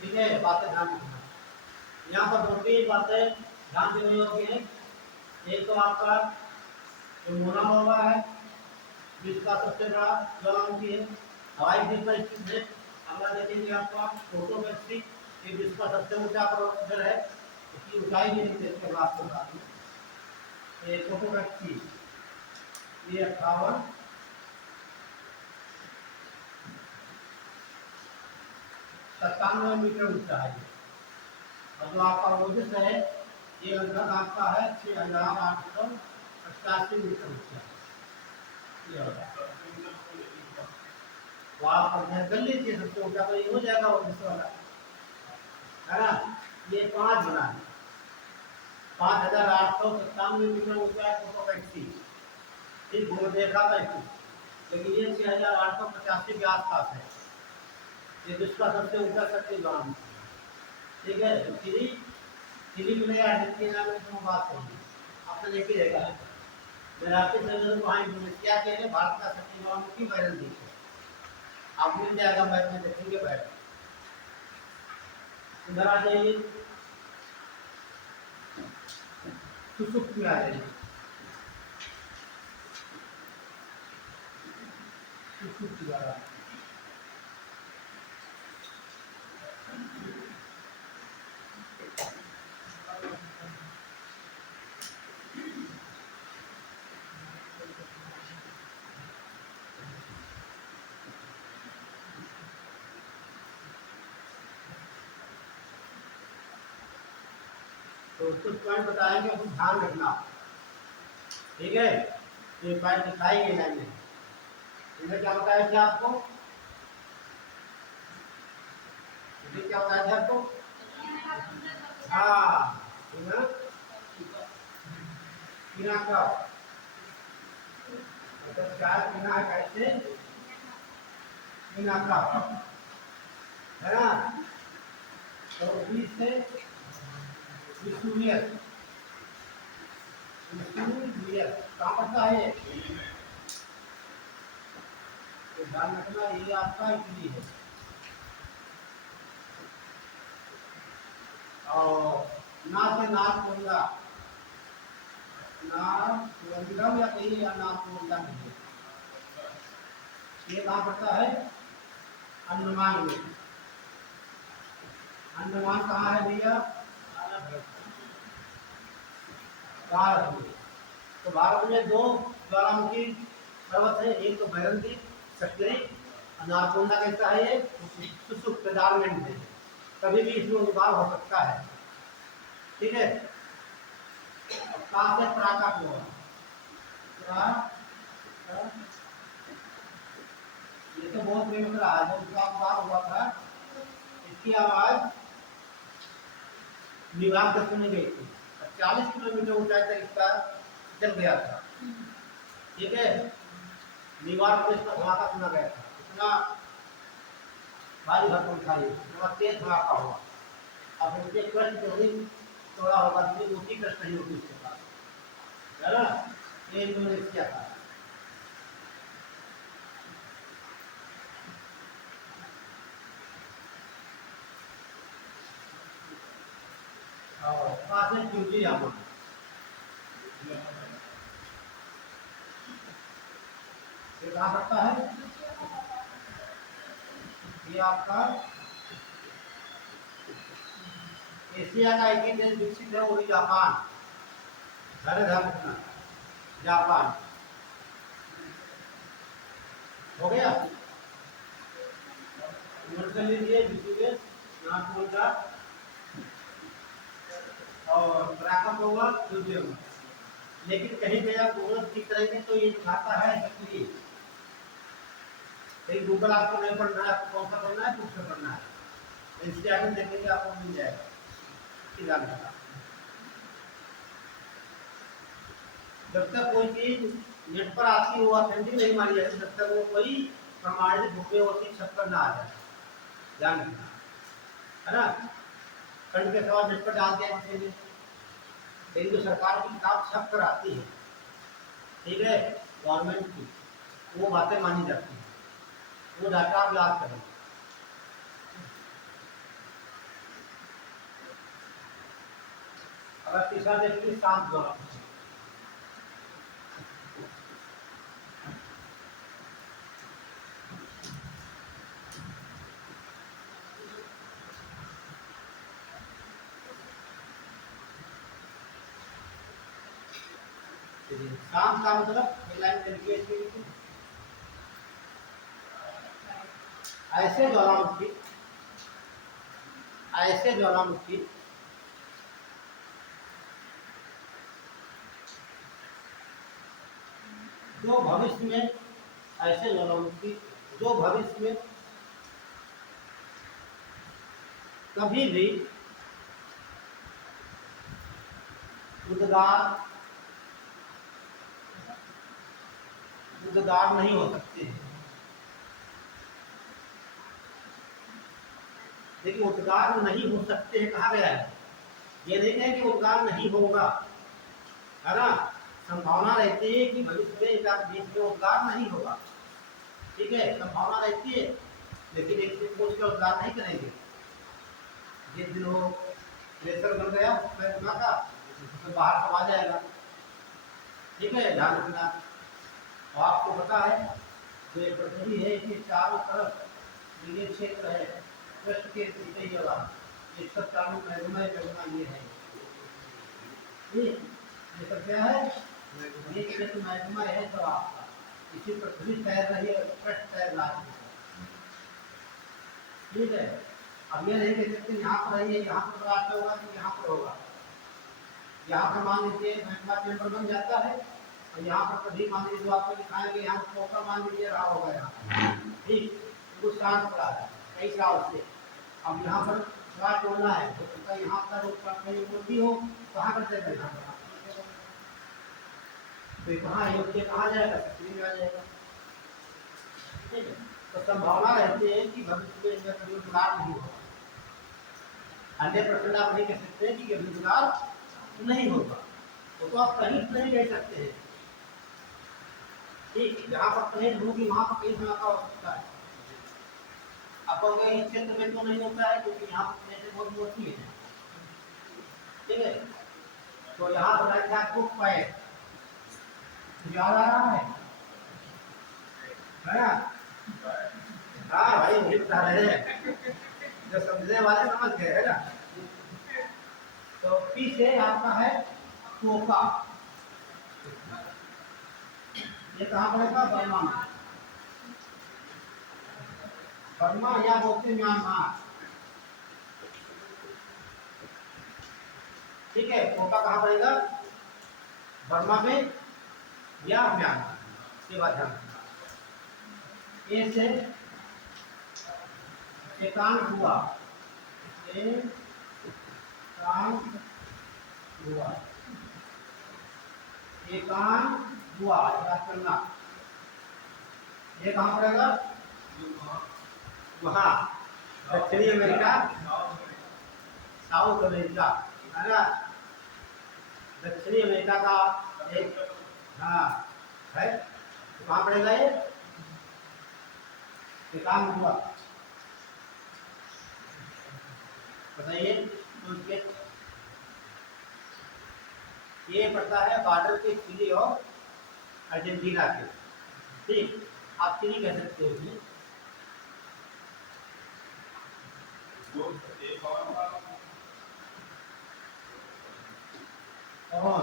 ठीक है, बातें ध्यान रखना। यहाँ पर दो तीन बातें ध्यान देने योग्य है। एक तो आपका जो मोना लोवा है विश्व का सबसे बड़ा ज्वालामुखी है, हवाई द्वीप पर स्थित है। अगला देखेंगे आपका फोटो गैलेक्सी, ये विश्व का सबसे ऊंचा पर्वत है, इसकी ऊंचाई भी नहीं देखते आपको बता दूं। ये फोटो गैलेक्सी ये 97 मीटर ऊंचा है। और जो आपका ओजस है ये लगभग आपका है 6888 मीटर ऊंचा। आप कर लीजिए, सबसे ऊंचा तो ये हो जाएगा ओजस वाला, है ना? ये 5 बना है, 5897 मीटर ऊंचा है फोटो गैलेक्सी। ठीक वो देखा था इसको, लेकिन ये 6885 के आसपास है। ये विश्व का सबसे ऊंचा सक्रिय ज्वालामुखी। ठीक है, तो चिली मिलेगा अर्जेंटीना में, तो बात होगी आपने देखी रहेगा। मेरा आपके चैनल को क्या कह रहे हैं? भारत का सक्रिय ज्वालामुखी बैरल द्वीप है, आप मिल जाएगा मैप में देखेंगे बैरल। इधर आ जाइए, सुसुप्त में आ जाइए। सुसुप्ति वाला। तो कुछ पॉइंट बताएंगे, कुछ ध्यान रखना, ठीक है। ये पॉइंट दिखाई गई मैंने, इन्हें क्या बताया था आपको, इन्हें क्या बताया था आपको? हाँ, बिना का मतलब चार बिना कैसे, बिना का है ना। तो 20 से विसुवियस, विसुवियस कहाँ पड़ता है? तो ध्यान रखना, ये आपका इटली है। और ना से नाथुला, नाथुलम या कहीं या नाथुला कहीं, ये कहाँ पड़ता है? अंडमान में। अंडमान कहाँ है भैया? भारत में। तो भारत में दो ज्वालामुखी पर्वत है, एक तो भैरंती सक्री, नारकोंडा कहता है, ये सुसुप्त डार्मेंट है, कभी भी इसमें उद्गार हो सकता है, ठीक है। कहाँ से प्राकट हुआ? ये तो बहुत फेमस रहा है, जब उसका उद्गार हुआ था इसकी आवाज निगाह तक सुनी गई थी, 40 किलोमीटर ऊंचाई तक इसका चल गया था, ठीक है। निवार को इसका धमाका सुना गया था, इतना भारी भरपूर था ये, इतना तेज धमाका हुआ। अब उनके कष्ट जो भी थोड़ा होगा, लेकिन उसी कष्ट नहीं होगी उसके पास, है ना। ये इंडोनेशिया था। और पास में क्यूटी यामा, ये कहाँ पड़ता है? ये आपका एशिया का एक ही देश विकसित है, वो भी जापान, सारे ध्यान रखना, जापान हो गया। नोट कर लीजिए, विशुवेश, नागपुर और प्राकट होगा दूसरे होगा, लेकिन कहीं पे आप गूगल क्लिक करेंगे तो ये दिखाता है एक्चुअली, कहीं गूगल आपको नहीं पढ़ना है, आपको कौन सा पढ़ना है, कुछ से पढ़ना है, इंस्टाग्राम में देखेंगे आपको मिल जाएगा, इसकी जानकारी। जब तक कोई चीज नेट पर आती हो, ऑथेंटिक नहीं मानी जाती, जब तक वो कोई प्रमाणित बुक में होती छप कर ना आ जाए, ध्यान रखना, है ना। खंड के सवाल नेट पर डाल दिया किसी ने, लेकिन जो सरकार की किताब छप कर आती है, ठीक है, गवर्नमेंट की, वो बातें मानी जाती हैं, वो डाटा आप याद करें। अगर तीसरा देखिए शांत जवाब, शांत का मतलब लाइन देखिए, ऐसे ज्वालामुखी, ऐसे ज्वालामुखी जो भविष्य में, ऐसे ज्वालामुखी जो भविष्य में कभी भी उद्गार नहीं हो सकते हैं। देखिए उद्गार नहीं हो सकते हैं कहा गया है, ये नहीं है कि उद्गार नहीं होगा, है ना। संभावना रहती है कि भविष्य में एक बीच में उद्गार नहीं होगा, ठीक है, संभावना रहती है, लेकिन एक दिन पूछ के उद्गार नहीं करेंगे। जिस दिन वो प्रेशर बन गया का तो बाहर सब आ जाएगा, ठीक है, ध्यान रखना। और आपको पता है जो ये पृथ्वी है इसके चारों तरफ ये क्षेत्र है पृष्ठ के सीधे जवाब ये सब चारों मैग्मा ये है ये सब क्या है ये क्षेत्र मैग्मा है सब आपका इसी पृथ्वी तैर रही है पृष्ठ तैर रहा है ठीक है। अब ये नहीं कह सकते यहाँ पर रही है यहाँ पर ब्लास्ट होगा तो यहाँ पर होगा यहाँ पर मान लीजिए मैग्मा चैम्बर बन जाता है और यहाँ पर कभी मान लीजिए जो आपको दिखाएंगे यहाँ पर पोका मान लीजिए रहा होगा यहाँ ठीक तो शांत पड़ा है कई साल से अब यहाँ पर ब्लास्ट होना है तो यहाँ पर कहीं उन्नति हो कहाँ कर देगा यहाँ पर तो कहाँ योग्य कहाँ जाएगा सक्रिय में आ जाएगा ठीक है। तो संभावना रहती है कि भविष्य में इनका कभी रोजगार नहीं होगा अन्य प्रश्न आप नहीं कह सकते हैं कि रोजगार नहीं होगा वो तो आप कहीं नहीं कह सकते हैं ठीक जहाँ पर प्लेट होगी वहाँ पर कहीं समय का हो सकता है आप कहोगे इस क्षेत्र में तो नहीं होता है क्योंकि यहाँ पर प्लेटें बहुत मोटी है ठीक है। तो यहाँ पर आपको पैर ज्यादा आ रहा है ना हाँ भाई वही बता रहे हैं जो समझने वाले समझ गए है ना। तो पीछे आपका है टोका ये कहाँ पड़ेगा बर्मा में बर्मा या बोलते म्यांमार ठीक है। टोका कहाँ पड़ेगा बर्मा में या म्यांमार ये बात ध्यान ए से एकांक हुआ एकांक हुआ याद करना ये कहाँ पड़ेगा वहाँ दक्षिणी अमेरिका साउथ अमेरिका है ना दक्षिणी अमेरिका का एक हाँ है तो कहाँ पड़ेगा ये एकांक हुआ बताइए तो ये पड़ता है बॉर्डर के चिली और अर्जेंटीना के ठीक आप चिली कह सकते हो इसमें और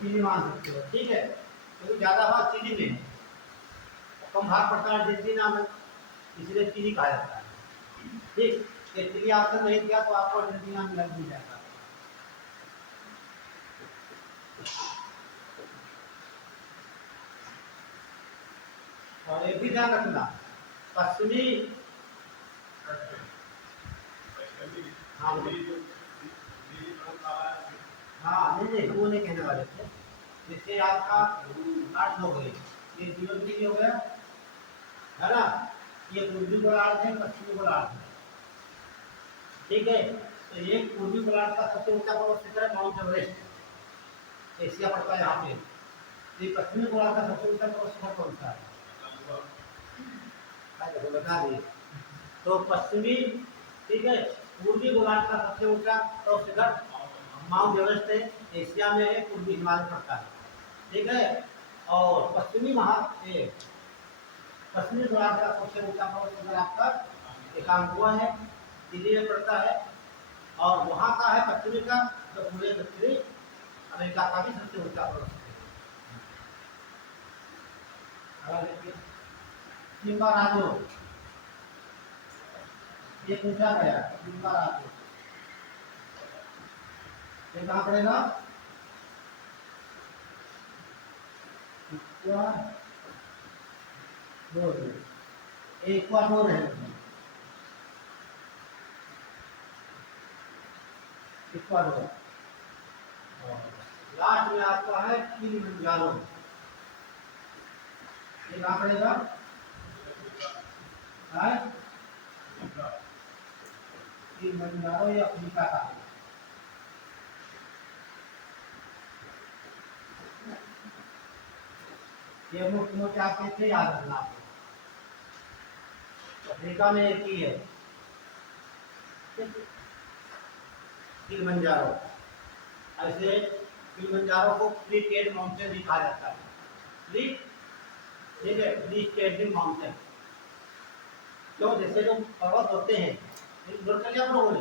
चिली मान सकते हो ठीक है क्योंकि ज्यादा भाग चिली में है कम भाग पड़ता है अर्जेंटीना में इसलिए चिली कहा जाता है ठीक ये चिली ऑप्शन नहीं दिया तो आपको अर्जेंटीना में लग भी जाएगा और ये भी ध्यान रखना पश्चिमी हाँ हाँ नहीं वो नहीं कहने वाले थे जिससे आपका 8 हो गए ये 0 हो गया है ना ये पूर्वी गोलार्ध है पश्चिमी गोलार्ध है ठीक है। तो ये पूर्वी गोलार्ध का सबसे ऊंचा पर्वत शिखर है माउंट एवरेस्ट एशिया पड़ता है यहाँ पे तो ये पश्चिमी गोलार्ध का सबसे ऊंचा पर्वत शिखर कौन सा है बता दिए तो पश्चिमी ठीक है पूर्वी गोलार्ध का सबसे ऊंचा पर्वत शिखर माउंट एवरेस्ट है एशिया में है पूर्वी हिमालय पड़ता है ठीक है। और पश्चिमी गोलार्ध का सबसे ऊंचा पर्वत शिखर आपका एकांकुआ है दिल्ली में पड़ता है और वहाँ का है पश्चिमी का तो पूरे दक्षिणी अमेरिका का भी सबसे ऊंचा पर्वत शिखर चिम्बाराजो ये पूछा गया चिम्बाराजो ये कहाँ पड़ेगा इक्वाडोर है इक्वाडोर लास्ट में आपका है किलिमंजारो ये कहाँ पड़ेगा किलिमंजारो या अफ्रीका का ये मुख्य मोटे आपके थे याद रखना अफ्रीका में एक ही है किलिमंजारो ऐसे किलिमंजारो को प्री टेड माउंटेन भी कहा जाता है। प्री, ठीक है, प्री टेड माउंटेन। क्यों? जैसे जो पर्वत होते हैं, नोट कर लिया आप लोगों ने,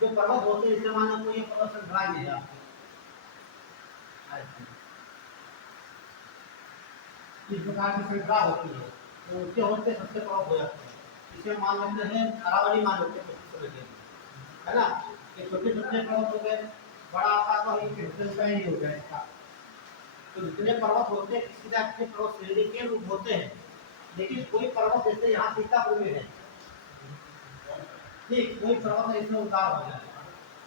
जो पर्वत होते हैं इससे मानो कोई पर्वत श्रृंखला नहीं है। इस प्रकार की श्रृंखला होती है, तो ऊंचे होते सबसे पर्वत हो जाते हैं। इसे मान लेते हैं अरावली, मान लेते हैं छोटे छोटे, है ना, ये छोटे छोटे पर्वत हो गए, बड़ा आपका तो ही हो गया इसका। तो जितने पर्वत होते हैं किसी टाइप के पर्वत श्रेणी के रूप होते हैं, लेकिन कोई पर्वत जैसे यहाँ सीतापुर में है, ठीक, कोई पर्वत ऐसे उतार हो जाए,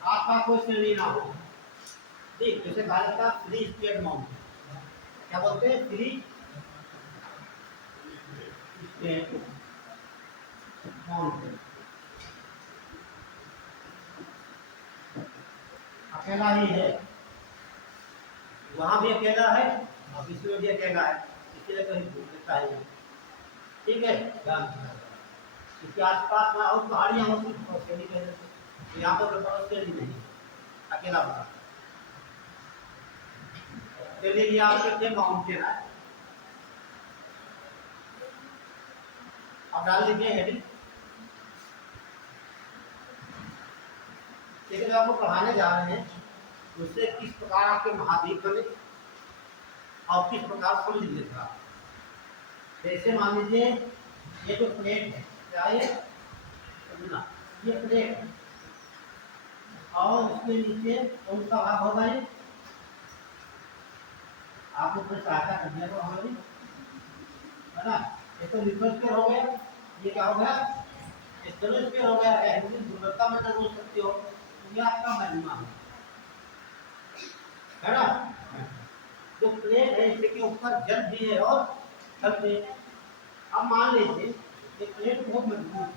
आपका कोई श्रेणी ना हो, ठीक, जैसे कहा जाता है फ्री स्टेट माउंटेन। क्या बोलते हैं? Free state mountain. अकेला ही है, वहां भी अकेला है और इसमें भी अकेला है, इसलिए कहीं घूम सकता है, ठीक है। इसके आसपास में और पहाड़ियां होती हैं, यहाँ पर नहीं, अकेला बना। चलिए ये आपके माउंटेन है, आप डाल लीजिए हेडिंग। लेकिन जब आपको पढ़ाने जा रहे हैं उससे किस प्रकार आपके महाद्वीप बने और किस प्रकार समझ लीजिए था। जैसे मान लीजिए ये जो प्लेट है, क्या ये प्लेट है, और उसके नीचे कौन सा भाग होगा? ये आपको कुछ सहायता करने को हमारी, है ना। ये तो लिथोस्फीयर हो गया, ये क्या हो गया? स्टेनोस्फीयर हो गया। हिंदी गुणवत्ता में बोल सकते हो, ये आपका मैग्मा है ना। जो प्लेट है इसके ऊपर जल भी है और थल भी। अब मान लीजिए ये प्लेट बहुत मजबूत है,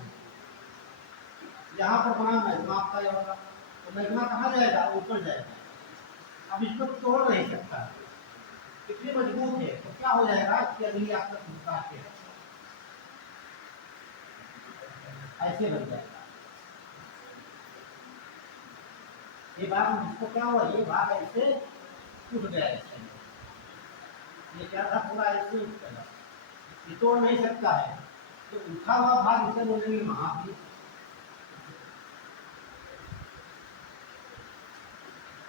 यहाँ पर बना मैग्मा आपका ये होगा, तो मैग्मा कहाँ जाएगा? ऊपर जाएगा। अब इसको तोड़ नहीं सकता, कितनी मजबूत है, तो क्या हो जाएगा? इसकी अगली आपका टूटता है, ऐसे बन जाएगा। ये भाग इसको क्या हुआ? ये भाग ऐसे टूट गया, ऐसे ये क्या था? पूरा ऐसे उठ गया, ये तोड़ नहीं सकता है, तो उठा हुआ भाग इसे बोलेंगे महाद्वीप।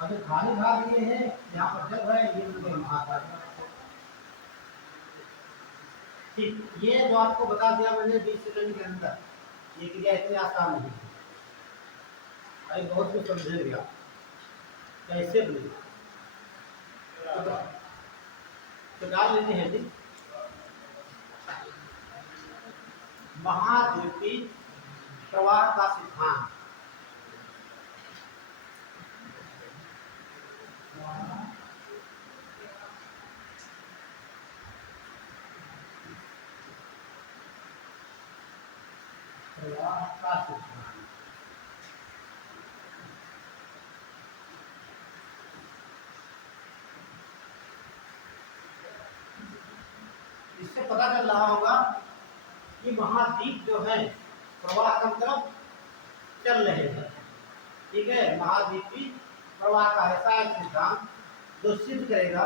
और जो खाली भाग ये है, यहाँ पर जब है, ये बोलेंगे महासागर। ठीक, ये जो आपको बता दिया मैंने 20 सेकंड के अंदर, ये क्रिया इतनी आसान नहीं है, अरे बहुत कुछ समझेंगे आप कैसे बोले। तो डाल लेते हैं जी, महाद्वीपीय प्रवाह का सिद्धांत। प्रवाह का सिद्धांत, इससे पता चल रहा होगा कि महाद्वीप जो है प्रवाह कम तरफ चल रहे हैं, ठीक है। महाद्वीपीय प्रवाह का ऐसा एक सिद्धांत जो सिद्ध करेगा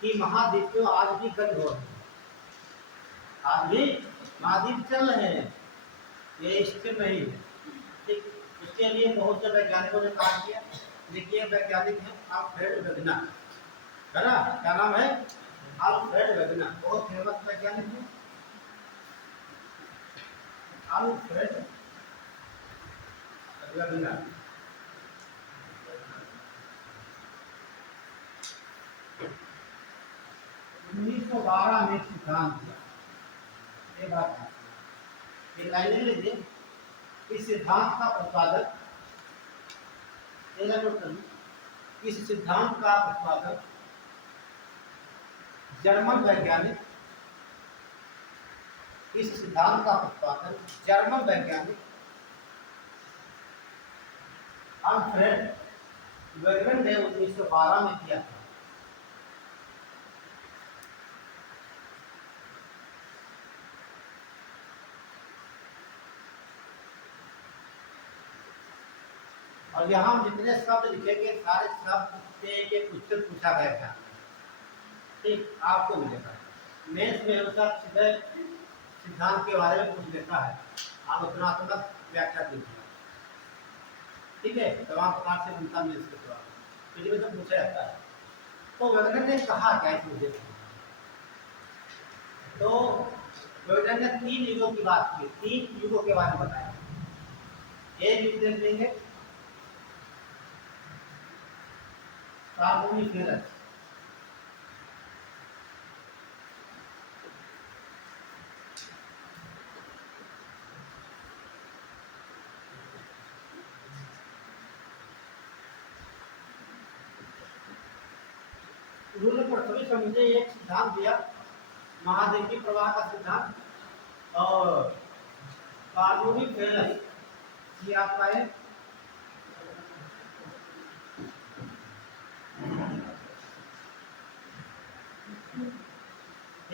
कि महाद्वीप में आज भी गति हो रही है, आज भी महाद्वीप चल रहे हैं, ये स्थिर नहीं है, ठीक। इसके लिए बहुत से वैज्ञानिकों ने काम किया। देखिए वैज्ञानिक है अल्फ्रेड वेगनर, है ना, क्या नाम है? अल्फ्रेड वेगनर, बहुत फेमस वैज्ञानिक है अल्फ्रेड वेगनर। 1912 में सिद्धांत दिया, ये बात है, ये लाइन लीजिए। इस सिद्धांत का प्रतिपादक, इस सिद्धांत का प्रतिपादक जर्मन वैज्ञानिक, इस सिद्धांत का प्रतिपादन जर्मन वैज्ञानिक अल्फ्रेड वेगनर ने 1912 में किया था। और और यहाँ हम जितने शब्द लिखेंगे सारे शब्द से एक क्वेश्चन पूछा गया था, ठीक, आपको मिलेगा। मेंस में अनुसार सीधे सिद्धांत के बारे में पूछ लेता है, आलोचनात्मक व्याख्या कीजिए, ठीक है। तमाम प्रकार से बनता मेंस के द्वारा फिर में तो पूछा जाता है। तो वैगनर ने कहा क्या इस मुद्दे पर? तो वैगनर ने 3 युगों की बात की, 3 युगों के बारे में बताया। एक युग देख लेंगे कार्बोनिफेरस, उन्होंने पृथ्वी समझे एक सिद्धांत दिया, महाद्वीपीय प्रवाह का सिद्धांत। और कार्बोनिफेरस की आपका है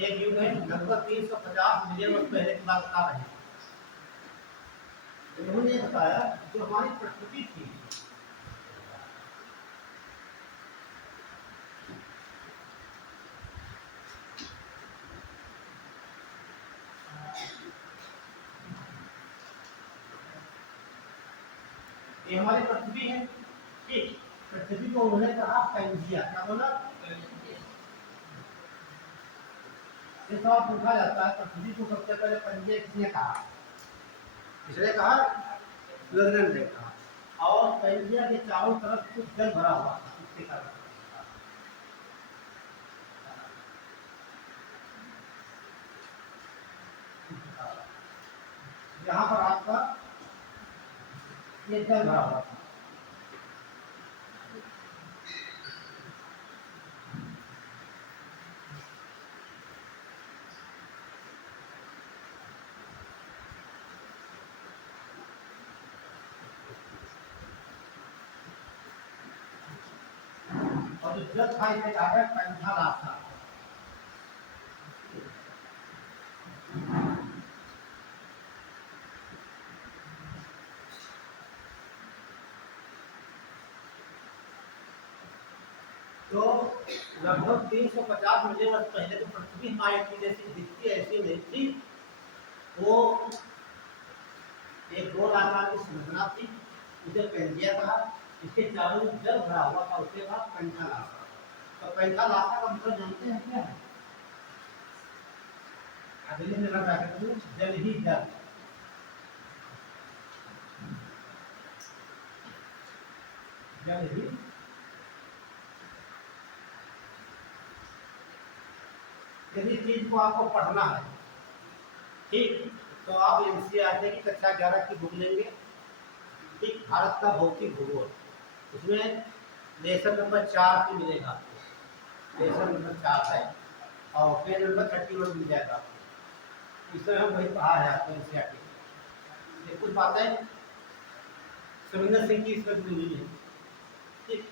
एक युग है, लगभग 350 मिलियन वर्ष पहले की बात बता रहे हैं। उन्होंने बताया जो हमारी प्रकृति थी, ये हमारी पृथ्वी है, ठीक। पृथ्वी को उन्होंने कहा पैंजिया, क्या बोला? ये सवाल पूछा जाता है, पृथ्वी को सबसे पहले पैंजिया किसने कहा? किसने कहा? वैगनर ने कहा। और पैंजिया के चारों तरफ कुछ जल भरा हुआ था, इसके कारण यहाँ पर आपका ये जल भरा हुआ था। और जो जल था इसे कहा गया पैंथालास था। तो लगभग 350 मिलियन वर्ष पहले तो पृथ्वी हमारी जैसी दिखती ऐसी नहीं थी, वो एक गोल आकार की संरचना थी, इसे पैंजिया कहा। इसके चारों जल भरा हुआ था, उसके बाद पैंथालासा। तो पैंथालासा का मतलब जानते हैं क्या है? अगले में लगा के जल ही जल, जल ही। यदि चीज को आपको पढ़ना है, ठीक, तो आप एनसीईआरटी की कक्षा 11 की बुक लेंगे, ठीक, भारत का भौतिक भूगोल, उसमें लेसन नंबर 4 की मिलेगा, लेसन नंबर 4 है, और पेज नंबर 31 मिल जाएगा आपको। इसमें हम वही पढ़ा है आपको एनसीईआरटी। कुछ बातें सविंदर सिंह की इसमें जुड़ी हुई है, ठीक।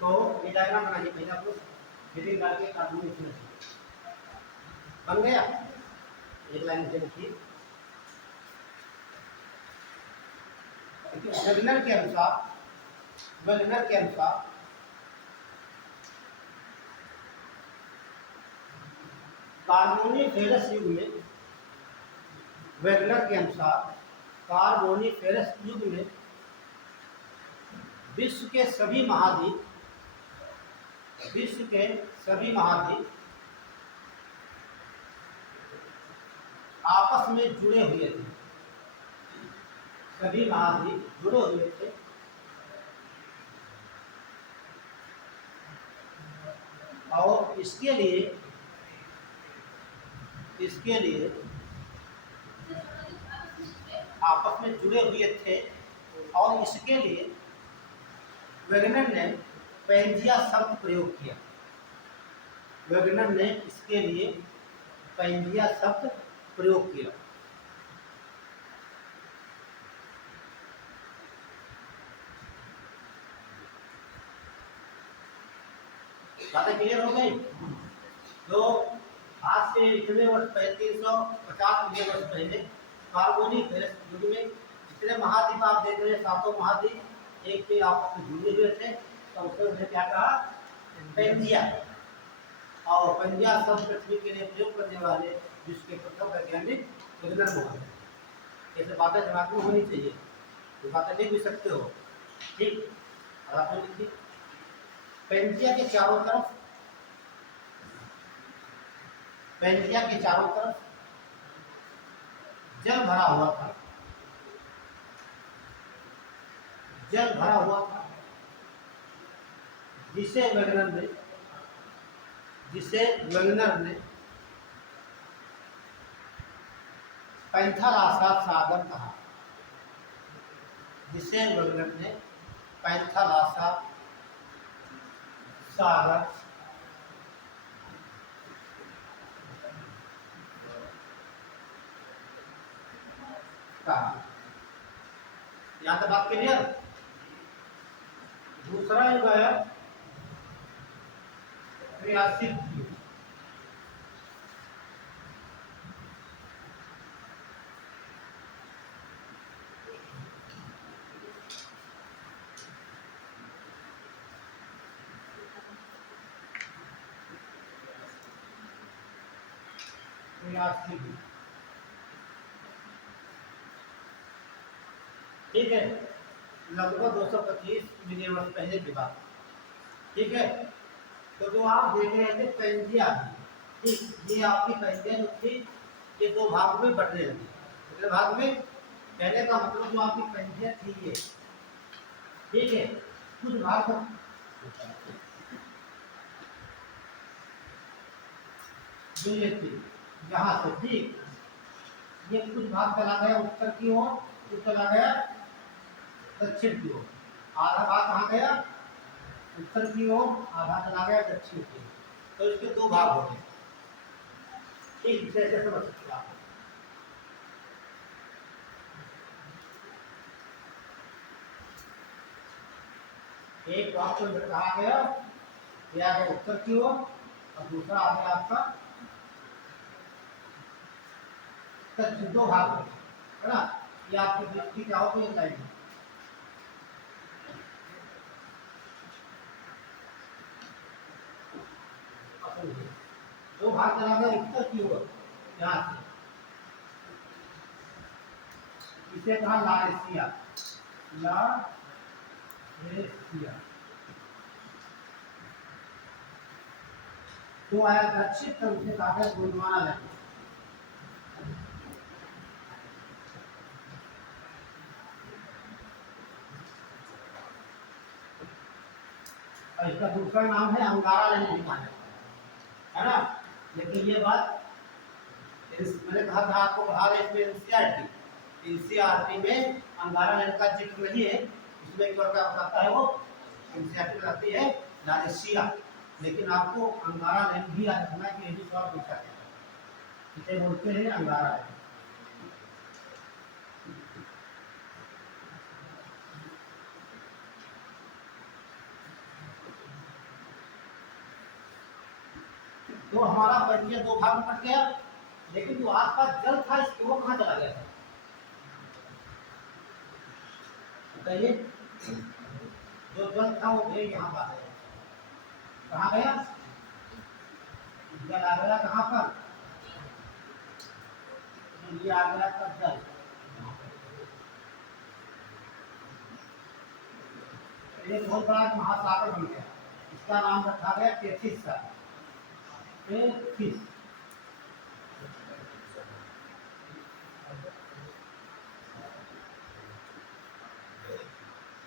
तो ये डायग्राम बनाइए पहले आप लोग, फिटिंग डाल के कानून इसमें बन गया। एक लाइन नीचे लिखिए। वैगनर के अनुसार, वैगनर के अनुसार कार्बोनिफेरस युग में, वैगनर के अनुसार कार्बोनिफेरस युग में विश्व के सभी महाद्वीप, विश्व के सभी महाद्वीप आपस में जुड़े हुए थे, सभी महाद्वीप जुड़े हुए थे, और इसके लिए आपस में जुड़े हुए थे, और इसके लिए वैगनर ने पैंजिया शब्द प्रयोग किया। वैगनर ने इसके लिए पैंजिया शब्द प्रयोग किया। बातें क्लियर हो गई? तो आज से इतने वर्ष पहले, 350 मिलियन वर्ष पहले कार्बोनिफेरस युग में इतने महाद्वीप आप देख रहे हैं, सातों महाद्वीप एक के आपस में जुड़े हुए थे, तो उसने क्या कहा, पेंजिया। और पेंजिया शब्द पृथ्वी के लिए प्रयोग करने वाले विश्व के प्रथम वैज्ञानिक विज्ञान मोहन। ऐसे बातें दिमाग में होनी चाहिए, ये बातें नहीं भी सकते हो, ठीक। और आपने लिखी पेंजिया के चारों तरफ, पेंजिया के चारों तरफ जल भरा हुआ था, जल भरा हुआ था, जिसे वेगनर ने पैंथालासा सागर कहा, जिसे वेगनर ने पैंथालासा सागर कहा। यहाँ तक बात क्लियर। दूसरा युग है त्रियासिक युग। ठीक है, लगभग 225 मिलियन वर्ष पहले की बात, ठीक है। तो जो आप देख रहे थे पेंजिया, ठीक, ये आपकी पेंजिया जो थी ये दो भाग में बटने लगी। दूसरे भाग में पहले का मतलब जो आपकी पेंजिया थी ये, ठीक है, कुछ भाग जो ये थी यहाँ से, ठीक, ये कुछ भाग चला गया उत्तर की ओर, कुछ चला गया दक्षिण की ओर। आधा भाग कहाँ गया, उत्तर की ओर, आधा चला गया दक्षिण की ओर। तो इसके दो भाग हो गए, ठीक, जैसे समझ सकते आप। एक भाग को कहा गया, ये आ गया उत्तर की ओर, और दूसरा आ गया आपका दक्षिण। दो भाग हो गए, है ना। ये आपकी दृष्टि क्या होती है, लाइन। दो भाग चला गया उत्तर की ओर, यहाँ से, इसे कहा लारेशिया, लारेशिया। तो आया दक्षिण, तो उसे कहा गया गोंडवाना लैंड। और इसका दूसरा नाम है अंगारा लैंड भी कहा जाता है ना। लेकिन ये बात मैंने कहा था आपको, पढ़ा रहे इसमें एनसीईआरटी में अंगारा लैंड का जिक्र नहीं है। इसमें क्या बताता है वो, एनसीईआरटी बताती है लारेशिया, लेकिन आपको अंगारा लैंड भी याद रखना कि यही सवाल पूछा गया, इसे बोलते हैं अंगारा लैंड। तो हमारा पेंजिया दो भाग में कट गया, लेकिन जो आसपास जल था इसके वो कहाँ चला गया था, बताइए। जो जल था वो भी यहाँ पर आया, कहाँ गया, जल आ गया कहाँ पर, ये आ गया था जल। एक बहुत बड़ा महासागर बन गया, इसका नाम रखा गया टेथिस सागर, टेथिस।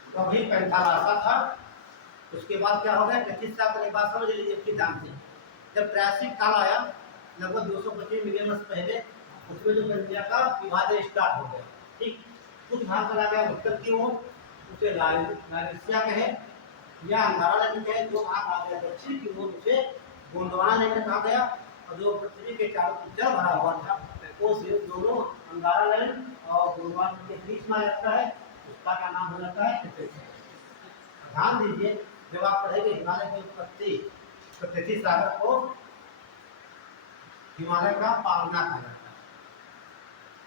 तो वही पैंथालासा था। उसके बाद क्या हो गया, टेथिस सागर। एक बात समझ लीजिए इसकी ध्यान से, जब ट्रायसिक काल आया लगभग 225 मिलियन वर्ष पहले, उसमें जो पेंजिया का विभाजन स्टार्ट हो गया, ठीक। कुछ भाग चला गया उत्तर की ओर, उसे लारेशिया कहे या अंगारा लैंड कहे। जो भाग आ गया दक्षिण की ओर, उसे गोंडवाना लैंड कहा गया। और जो पृथ्वी के चारों तरफ जल भरा हुआ था, वो सिर्फ दोनों अंगारा लैंड और गोंडवाना के बीच में रहता है, उसका क्या नाम हो जाता है, टेथिस। ध्यान दीजिए, जब आप पढ़ेंगे हिमालय की उत्पत्ति, तो टेथिस सागर को हिमालय का पावना कहा जाता है,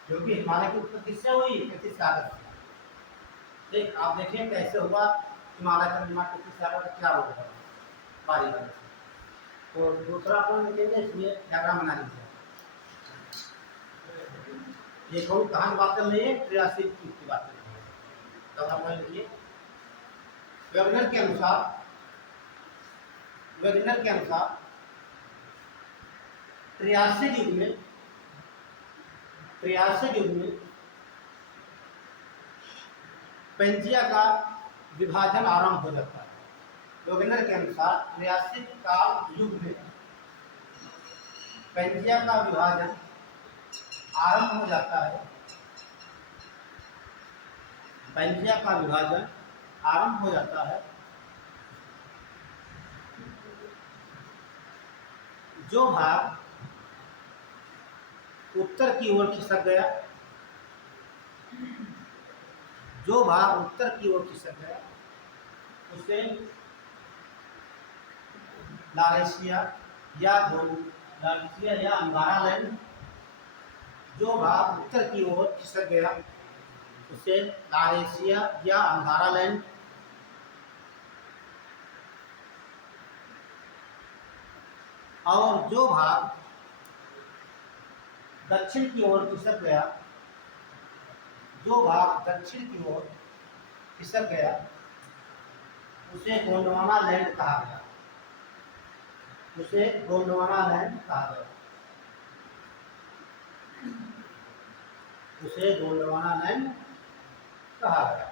क्योंकि हिमालय की उत्पत्ति से हुई टेथिस सागर। देख आप देखें कैसे हुआ हिमालय का निर्माण किस साल का क्या होगा बारी बारी से। तो दूसरा अपन लिखेंगे इसमें डायग्राम बना लीजिए। ये कौन कहाँ की बात कर रही है, 83 की बात कर रही है। चौथा पॉइंट लिखिए। वेगनर के अनुसार वेगनर के अनुसार त्रियासी युग में पेंजिया का विभाजन आरंभ हो जाता है। वेगनर के अनुसार त्रियासी काल युग में पेंजिया का विभाजन आरंभ हो जाता है। पेंजिया का विभाजन आरंभ हो जाता है। जो भाग उत्तर की ओर खिसक गया, जो भाग उत्तर की ओर खिसक गया उसे लारेशिया या अंगारा लैंड, जो भाग उत्तर की ओर खिसक गया उसे लारेशिया या अंगारा लैंड, और जो भाग दक्षिण की ओर खिसक गया, जो भाग दक्षिण की ओर खिसक गया उसे गोंडवाना लैंड कहा गया, उसे गोंडवाना लैंड कहा गया, उसे गोंडवाना लैंड कहा गया।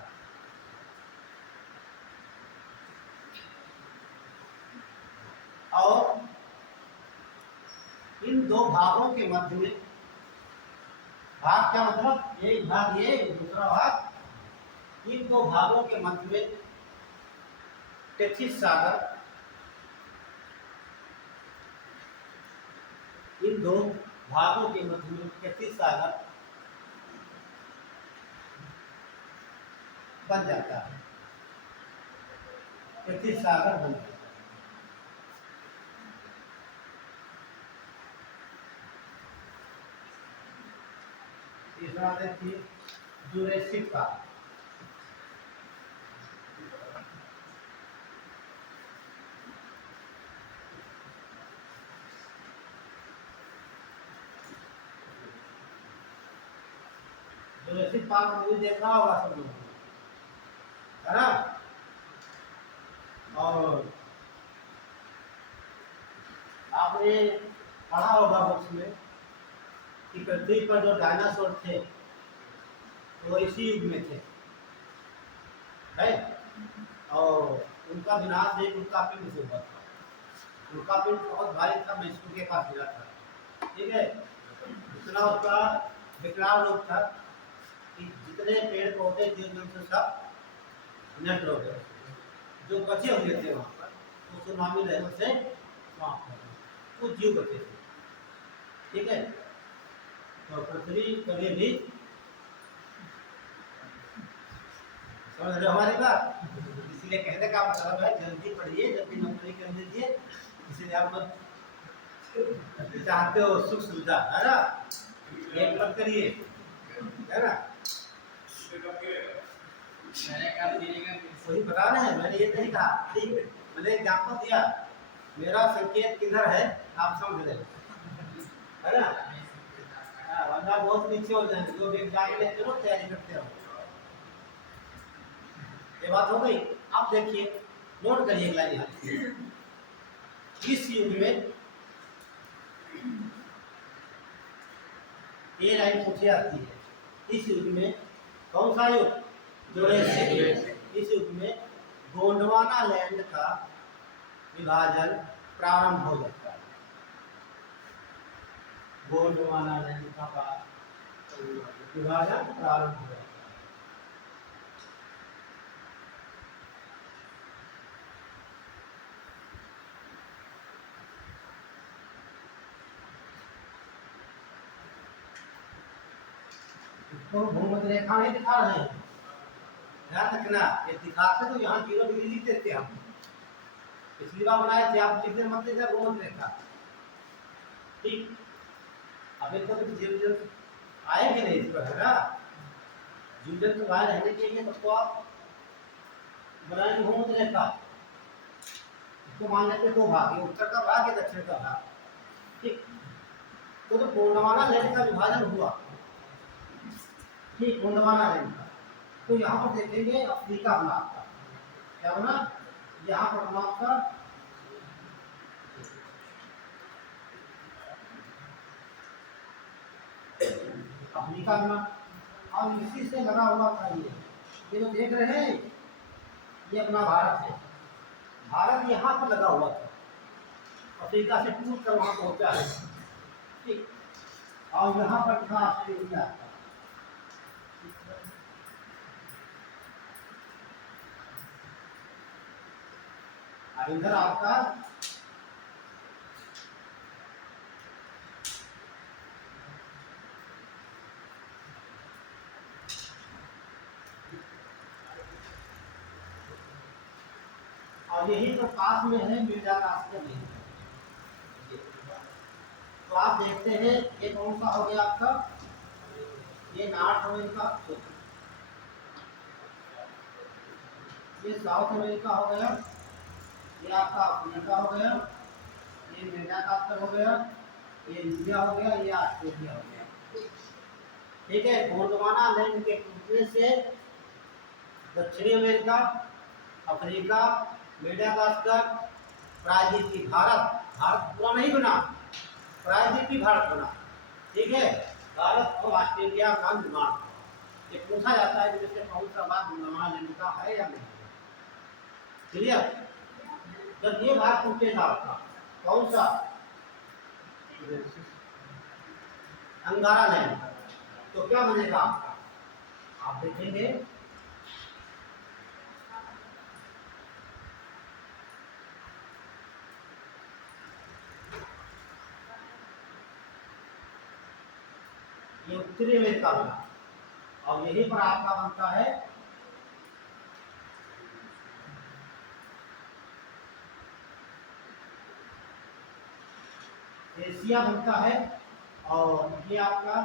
और इन दो भागों के मध्य में, भाग क्या मतलब एक भाग ये दूसरा भाग, इन दो भागों के मध्य में टेथिस सागर, इन दो भागों के मध्य में टेथिस सागर बन जाता है, टेथिस सागर बन जाता है। तीसरा देखिए जुरेसिक काल। जुरेसिक काल मूवी देखा होगा सब लोगों ने, है ना? और आपने पढ़ा होगा बुक्स में कि पृथ्वी पर जो डायनासोर थे वो इसी युग में थे, है? और उनका विनाश एक उल्कापिंड से हुआ था। उल्कापिंड बहुत भारी था, मैसूर के पास गिरा था, ठीक है? इतना उसका विकराल रूप था कि जितने पेड़ पौधे जीव जंतु सब नष्ट हो गए। जो बचे हुए थे वहाँ पर वो सुनामी लहरों से समाप्त हो गए, कुछ जीव बचे थे, ठीक है? तो पृथ्वी कभी भी, समझ रहे हो हमारी बात? इसलिए कहने का मतलब है जल्दी पढ़िए, जल्दी नौकरी कर लीजिए, इसलिए आप चाहते हो सुख सुविधा, है ना? एक मत करिए, है ना? वही बता रहे हैं, मैंने ये नहीं कहा, ठीक है? मैंने एग्जाम्पल दिया, मेरा संकेत किधर है आप समझ रहे, है ना? वरना बहुत नीचे हो जाएंगे, जो भी एग्जाम लेते हो तैयारी करते रहो। ये बात हो गई। अब देखिए, नोट करिए एक लाइन यहाँ। इस युग में ये लाइन पूछी आती है, इस युग में कौन सा युग? जुरेसिक। इस युग में गोंडवाना लैंड का विभाजन प्रारंभ हो जाता है। गोंडवाना लैंड का विभाजन प्रारंभ हो जाता है। तो भूमध्य रेखा नहीं दिखा रहे हैं, ध्यान रखना, ये दिखाते तो यहाँ 0 डिग्री लिख देते हम, पिछली बार बनाए थे आप लिख दे मत लिखा भूमध्य रेखा, ठीक? अभी तो जीव जंतु आए भी नहीं इस पर, है ना? जीव जंतु आए रहने के लिए तो आप बनाएंगे भूमध्य रेखा, इसको मान लेते हैं दो भाग, ये उत्तर का भाग, ये दक्षिण का भाग। ठीक, तो जो गोंडवाना लैंड का विभाजन हुआ, ठीक, गोंडवाना लैंड का, तो यहाँ पर देखेंगे अफ्रीका बना आपका, क्या बना, यहाँ पर बना आपका अफ्रीका बना, और इसी से लगा हुआ था ये जो देख रहे हैं ये अपना भारत है, भारत यहाँ पर लगा हुआ था, अफ्रीका से टूट कर वहाँ पहुँचा है। ठीक, और यहाँ पर था ऑस्ट्रेलिया, और इधर आपका और यही तो पास में है मेडागास्कर में। तो आप देखते हैं ये कौन सा हो गया आपका, ये नॉर्थ अमेरिका, ये साउथ अमेरिका हो गया, ये आपका अफ्रीका हो गया, ये मेडागास्कर हो गया, ये इंडिया हो गया, ये ऑस्ट्रेलिया हो गया। ठीक है, गोंडवाना लैंड के टूटने से दक्षिणी अमेरिका, अफ्रीका, मेडागास्कर, प्रायद्वीपीय भारत, भारत पूरा नहीं बना, प्रायद्वीपीय भारत बना। ठीक है, भारत और ऑस्ट्रेलिया का निर्माण, ये पूछा जाता है कि जैसे कौन सा भाग गोंडवाना लैंड का है या नहीं। क्लियर, जब ये भाग टूटेगा आपका, कौन सा, अंगारा लैंड, तो क्या बनेगा आपका, आप देखेंगे ये उत्तरी अमेरिका बना, और यहीं पर आपका बनता है एशिया बनता है, और ये आपका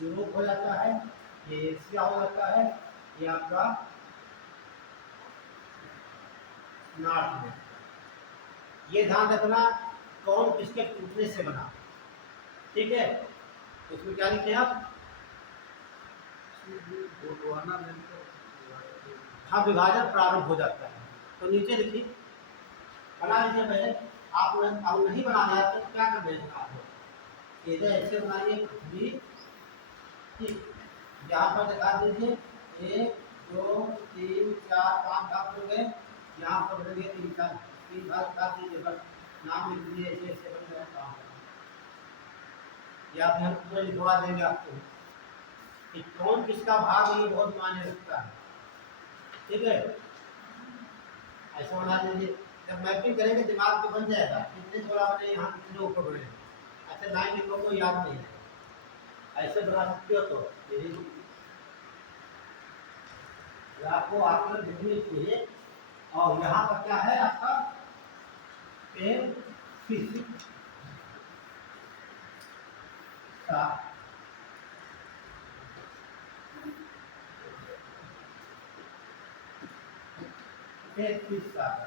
यूरोप हो जाता है, ये एशिया हो जाता है, ये आपका नॉर्थ में। ये ध्यान रखना कौन किसके टूटने से बना। ठीक है, उसमें क्या लिखे आप, हाँ, विभाजन प्रारंभ हो जाता है, तो नीचे लिखिए, बना लीजिए पहले, आप अब नहीं बनाना है तो क्या कर देगा आप, इधर ऐसे बनाइए पृथ्वी। ठीक, यहाँ पर दिखा दीजिए 1 2 3 4 5 भाग हो गए, यहाँ पर बन गए 3 भाग काट दीजिए, बस नाम लिख दीजिए, ऐसे ऐसे बन गया काम, या फिर हम पूरा लिखवा देंगे आपको कि कौन किसका भाग, ये बहुत मायने रखता है। ठीक है, ऐसा बना दीजिए, जब मैपिंग करेंगे दिमाग में बन जाएगा कितने थोड़ा बने, यहाँ कितने ऊपर बने, अच्छा लाइन लिखो को याद नहीं है, ऐसे बना सकते हो, तो यही आपको आकर देखनी चाहिए। और यहाँ पर क्या है आपका पेन फिश सागर,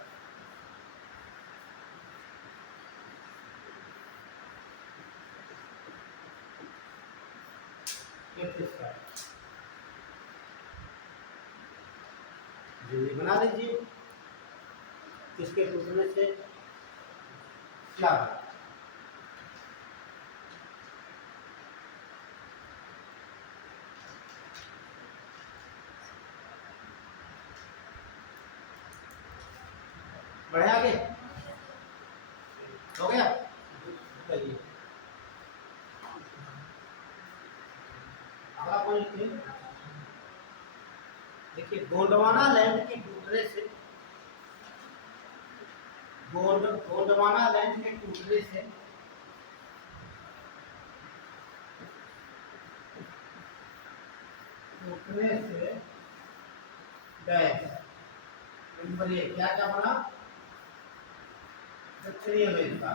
जी बना लीजिए, किसके टूटने से क्या, बढ़े आगे, हो गया, चलिए अगला पॉइंट देखिए, गोंडवाना लैंड के टूटने से, गोंडवाना लैंड के टूटने से डैश नंबर 1 क्या क्या बना, दक्षिणी अमेरिका,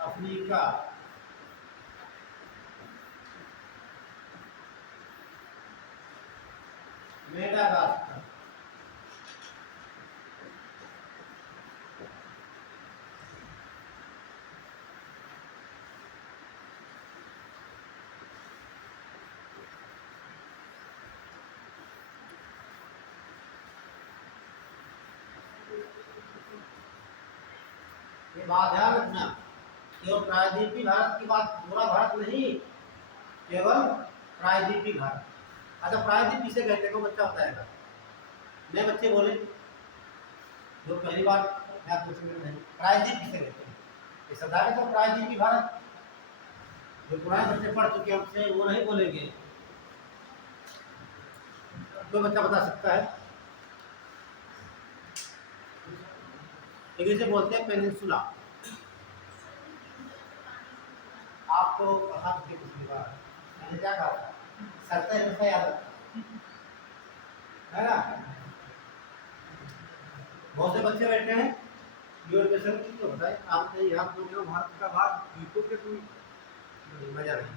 अफ्रीका, मेडागास्कर। ये बात ध्यान रखना, केवल प्रायद्वीपीय भारत की बात, पूरा भारत नहीं, केवल प्रायद्वीपीय भारत। अच्छा, प्रायद्वीप किसे कहते हैं, को बच्चा बताएगा? मैं बच्चे बोले जो पहली बार मैं आपको समझ नहीं, प्रायद्वीप किसे कहते हैं? ये सदा के तो प्रायद्वीपीय भारत, जो पुराने बच्चे पढ़ चुके हमसे वो नहीं बोलेंगे। कोई बच्चा बता सकता है? इंग्लिश में बोलते हैं पेनिनसुला। आपको कहा कि पिछली बार मैंने क्या कहा था? सत्ता है याद है ना? बहुत से बच्चे बैठे हैं यूरोपेशन की, तो बताए आप यहाँ तो भारत का भाग द्वीपों के कोई मजा नहीं।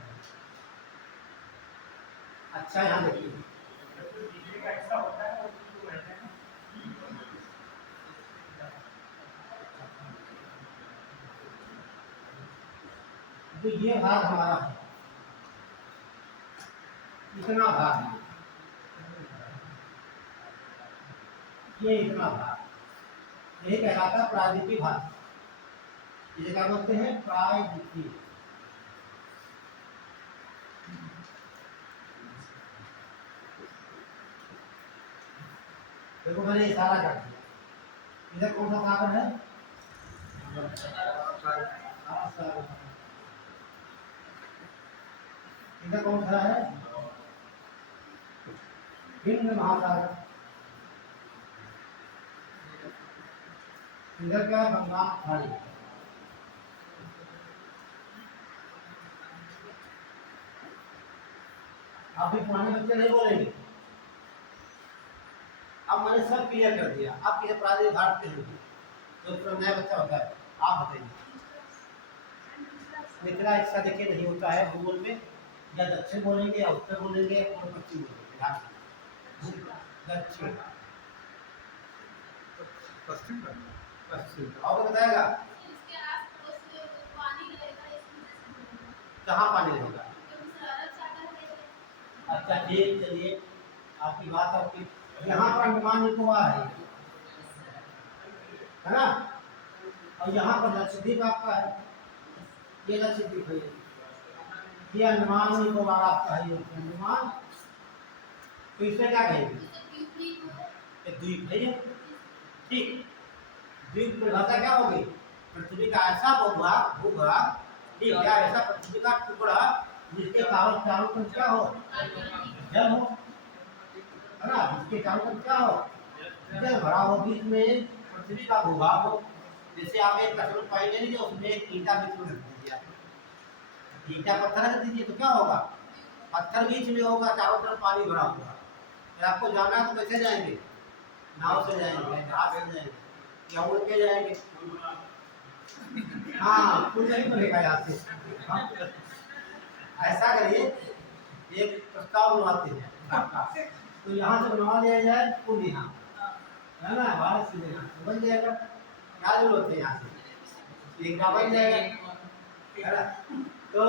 अच्छा यहाँ देखिए, तो ये भाग हमारा है, इतना भाग है, ये इतना भाग, यही कहलाता है प्रायद्वीपीय भाग। ये क्या बोलते हैं? प्रायद्वीपीय। देखो मैंने इशारा कर दिया, इधर कौन सा सागर है? इधर कौन सा है? हिंद महासागर। इधर क्या है? बंगाल खाड़ी। आप भी पुराने बच्चे नहीं बोलेंगे। अब मैंने सब क्लियर कर दिया, आप किसे प्रायद्वीपीय भारत कहेंगे? तो उसमें नया बच्चा होता है, आप बताइए। मिथिला हिस्सा देखिए नहीं होता है भूगोल में, या दक्षिण बोलेंगे या उत्तर बोलेंगे या पूर्व पश्चिम बोलेंगे। दक्षिण पश्चिम पश्चिम और बताएगा कहाँ पानी रहेगा? अच्छा ठीक, चलिए आपकी बात आपकी, यहाँ पर अंडमान निकोबार है ना, और यहाँ पर लक्षद्वीप आपका है, ये लक्षद्वीप है, ये अंडमान निकोबार आपका है, ये अंडमान। तो इसे क्या कहेंगे? द्वीप है ये, ठीक। द्वीप परिभाषा क्या होगी? पृथ्वी का ऐसा भूभाग, भूभाग ठीक है, ऐसा पृथ्वी का टुकड़ा जिसके चारों चारों तरफ क्या हो? जल हो, है ना, जिसके चारों तरफ क्या हो? जल भरा हो, बीच में पृथ्वी का भूभाग हो। जैसे आप एक कचरा पाएंगे नहीं, उसमें एक ईंटा बीच में रख दीजिए, ईंटा पत्थर रख दीजिए तो क्या होगा? पत्थर बीच में होगा, चारों तरफ पानी भरा होगा। अगर आपको जाना है तो कैसे जाएंगे? नाव से जाएंगे, जहाज से जाएंगे, या उड़ के जाएंगे? हाँ, पुल नहीं बनेगा यहाँ से। ऐसा करिए, एक प्रस्ताव बनवाते हैं आपका, तो यहाँ से बनवा लिया जाए पुल, यहाँ है ना, भारत से यहाँ बन जाएगा। क्या जरूरत है यहाँ से, एक बन जाएगा, है ना? तो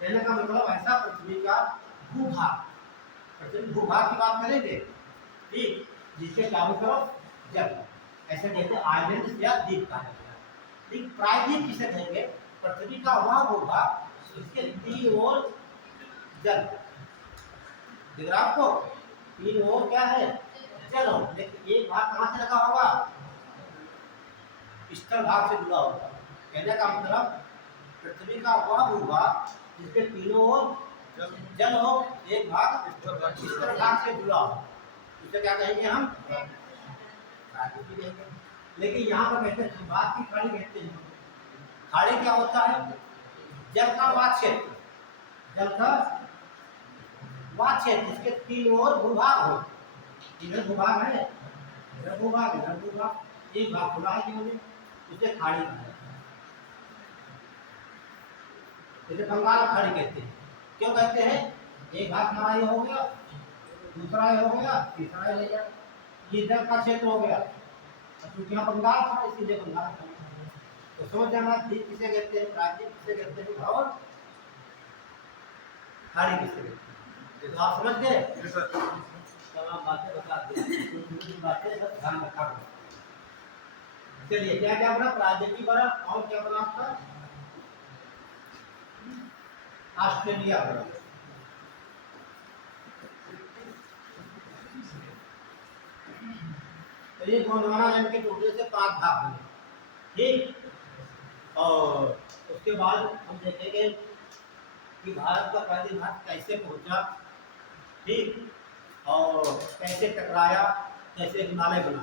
कहने का मतलब ऐसा पृथ्वी का भूभाग, पृथ्वी भूभाग की बात करेंगे, ठीक, जिसके चारों तरफ जल, ऐसे कहते हैं आइलैंड या द्वीप कहा जाता है। ठीक, प्रायद्वीप किसे कहेंगे? पृथ्वी का वह भूभाग इसके तीन ओर जल, दिख रहा आपको? तीन ओर क्या है? जल हो, लेकिन एक भाग कहाँ से लगा होगा? स्थल भाग से जुड़ा होगा। कहने का मतलब पृथ्वी का वह भूभाग जिसके तीनों ओर जल हो, एक भाग स्थल भाग से जुड़ा हो, इसे क्या कहेंगे हम? लेकिन यहाँ पर कहते हैं बात की खाड़ी कहते हैं। खाड़ी क्या होता है? जल का वात क्षेत्र, जल का वात क्षेत्र जिसके तीन ओर भूभाग हो। इधर भूभाग है, इधर भूभाग, इधर भूभाग, एक भाग खुला है केवल, उसे खाड़ी कहते हैं। इसे बंगाल खाड़ी कहते हैं। क्यों कहते हैं? एक भाग हमारा ये हो गया, दूसरा ये हो गया, तीसरा ये गया, ये इधर का क्षेत्र हो गया। क्योंकि यहाँ बंगाल था इसीलिए बंगाल था। तो समझ जाना द्वीप किसे कहते हैं, राज्य किसे कहते हैं और खाड़ी किसे कहते हैं। तो आप समझ गए? तमाम बातें बता दी, बातें सब ध्यान रखा करो। चलिए क्या क्या बना, प्रायद्वीपीय बना और क्या बना आपका, ऑस्ट्रेलिया बना। तो ये गोंडवाना लैंड के टोटल से 5 भाग बने, ठीक। और उसके बाद हम देखेंगे कि भारत का पहली भाग कैसे पहुंचा, ठीक, और कैसे टकराया, कैसे हिमालय बना,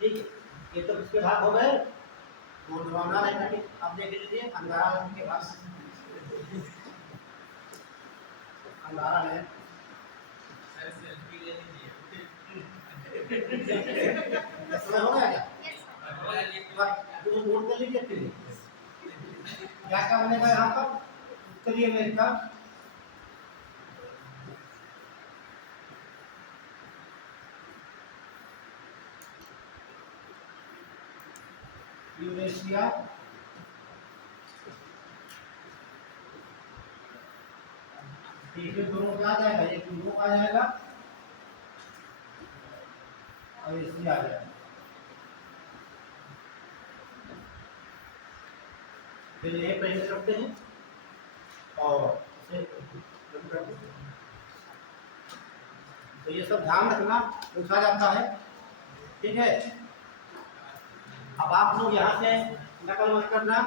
ठीक। ये तो किसके भाग हो गए, गोंडवाना लैंड के। अब देख लीजिए अंगारा लैंड के भाग, अंगारा लैंड हो गया क्या, नोट कर लीजिए फिर क्या क्या बनेगा यहाँ पर, उत्तरी अमेरिका, यूरेशिया, तीसरे दोनों क्या आ जाएगा, एक यूरोप आ जाएगा और एशिया आ जाएगा। फिर ये पहले रखते हैं और तो ये सब ध्यान रखना, पूछा जाता है, ठीक है। अब आप लोग यहाँ से नकल मत करना।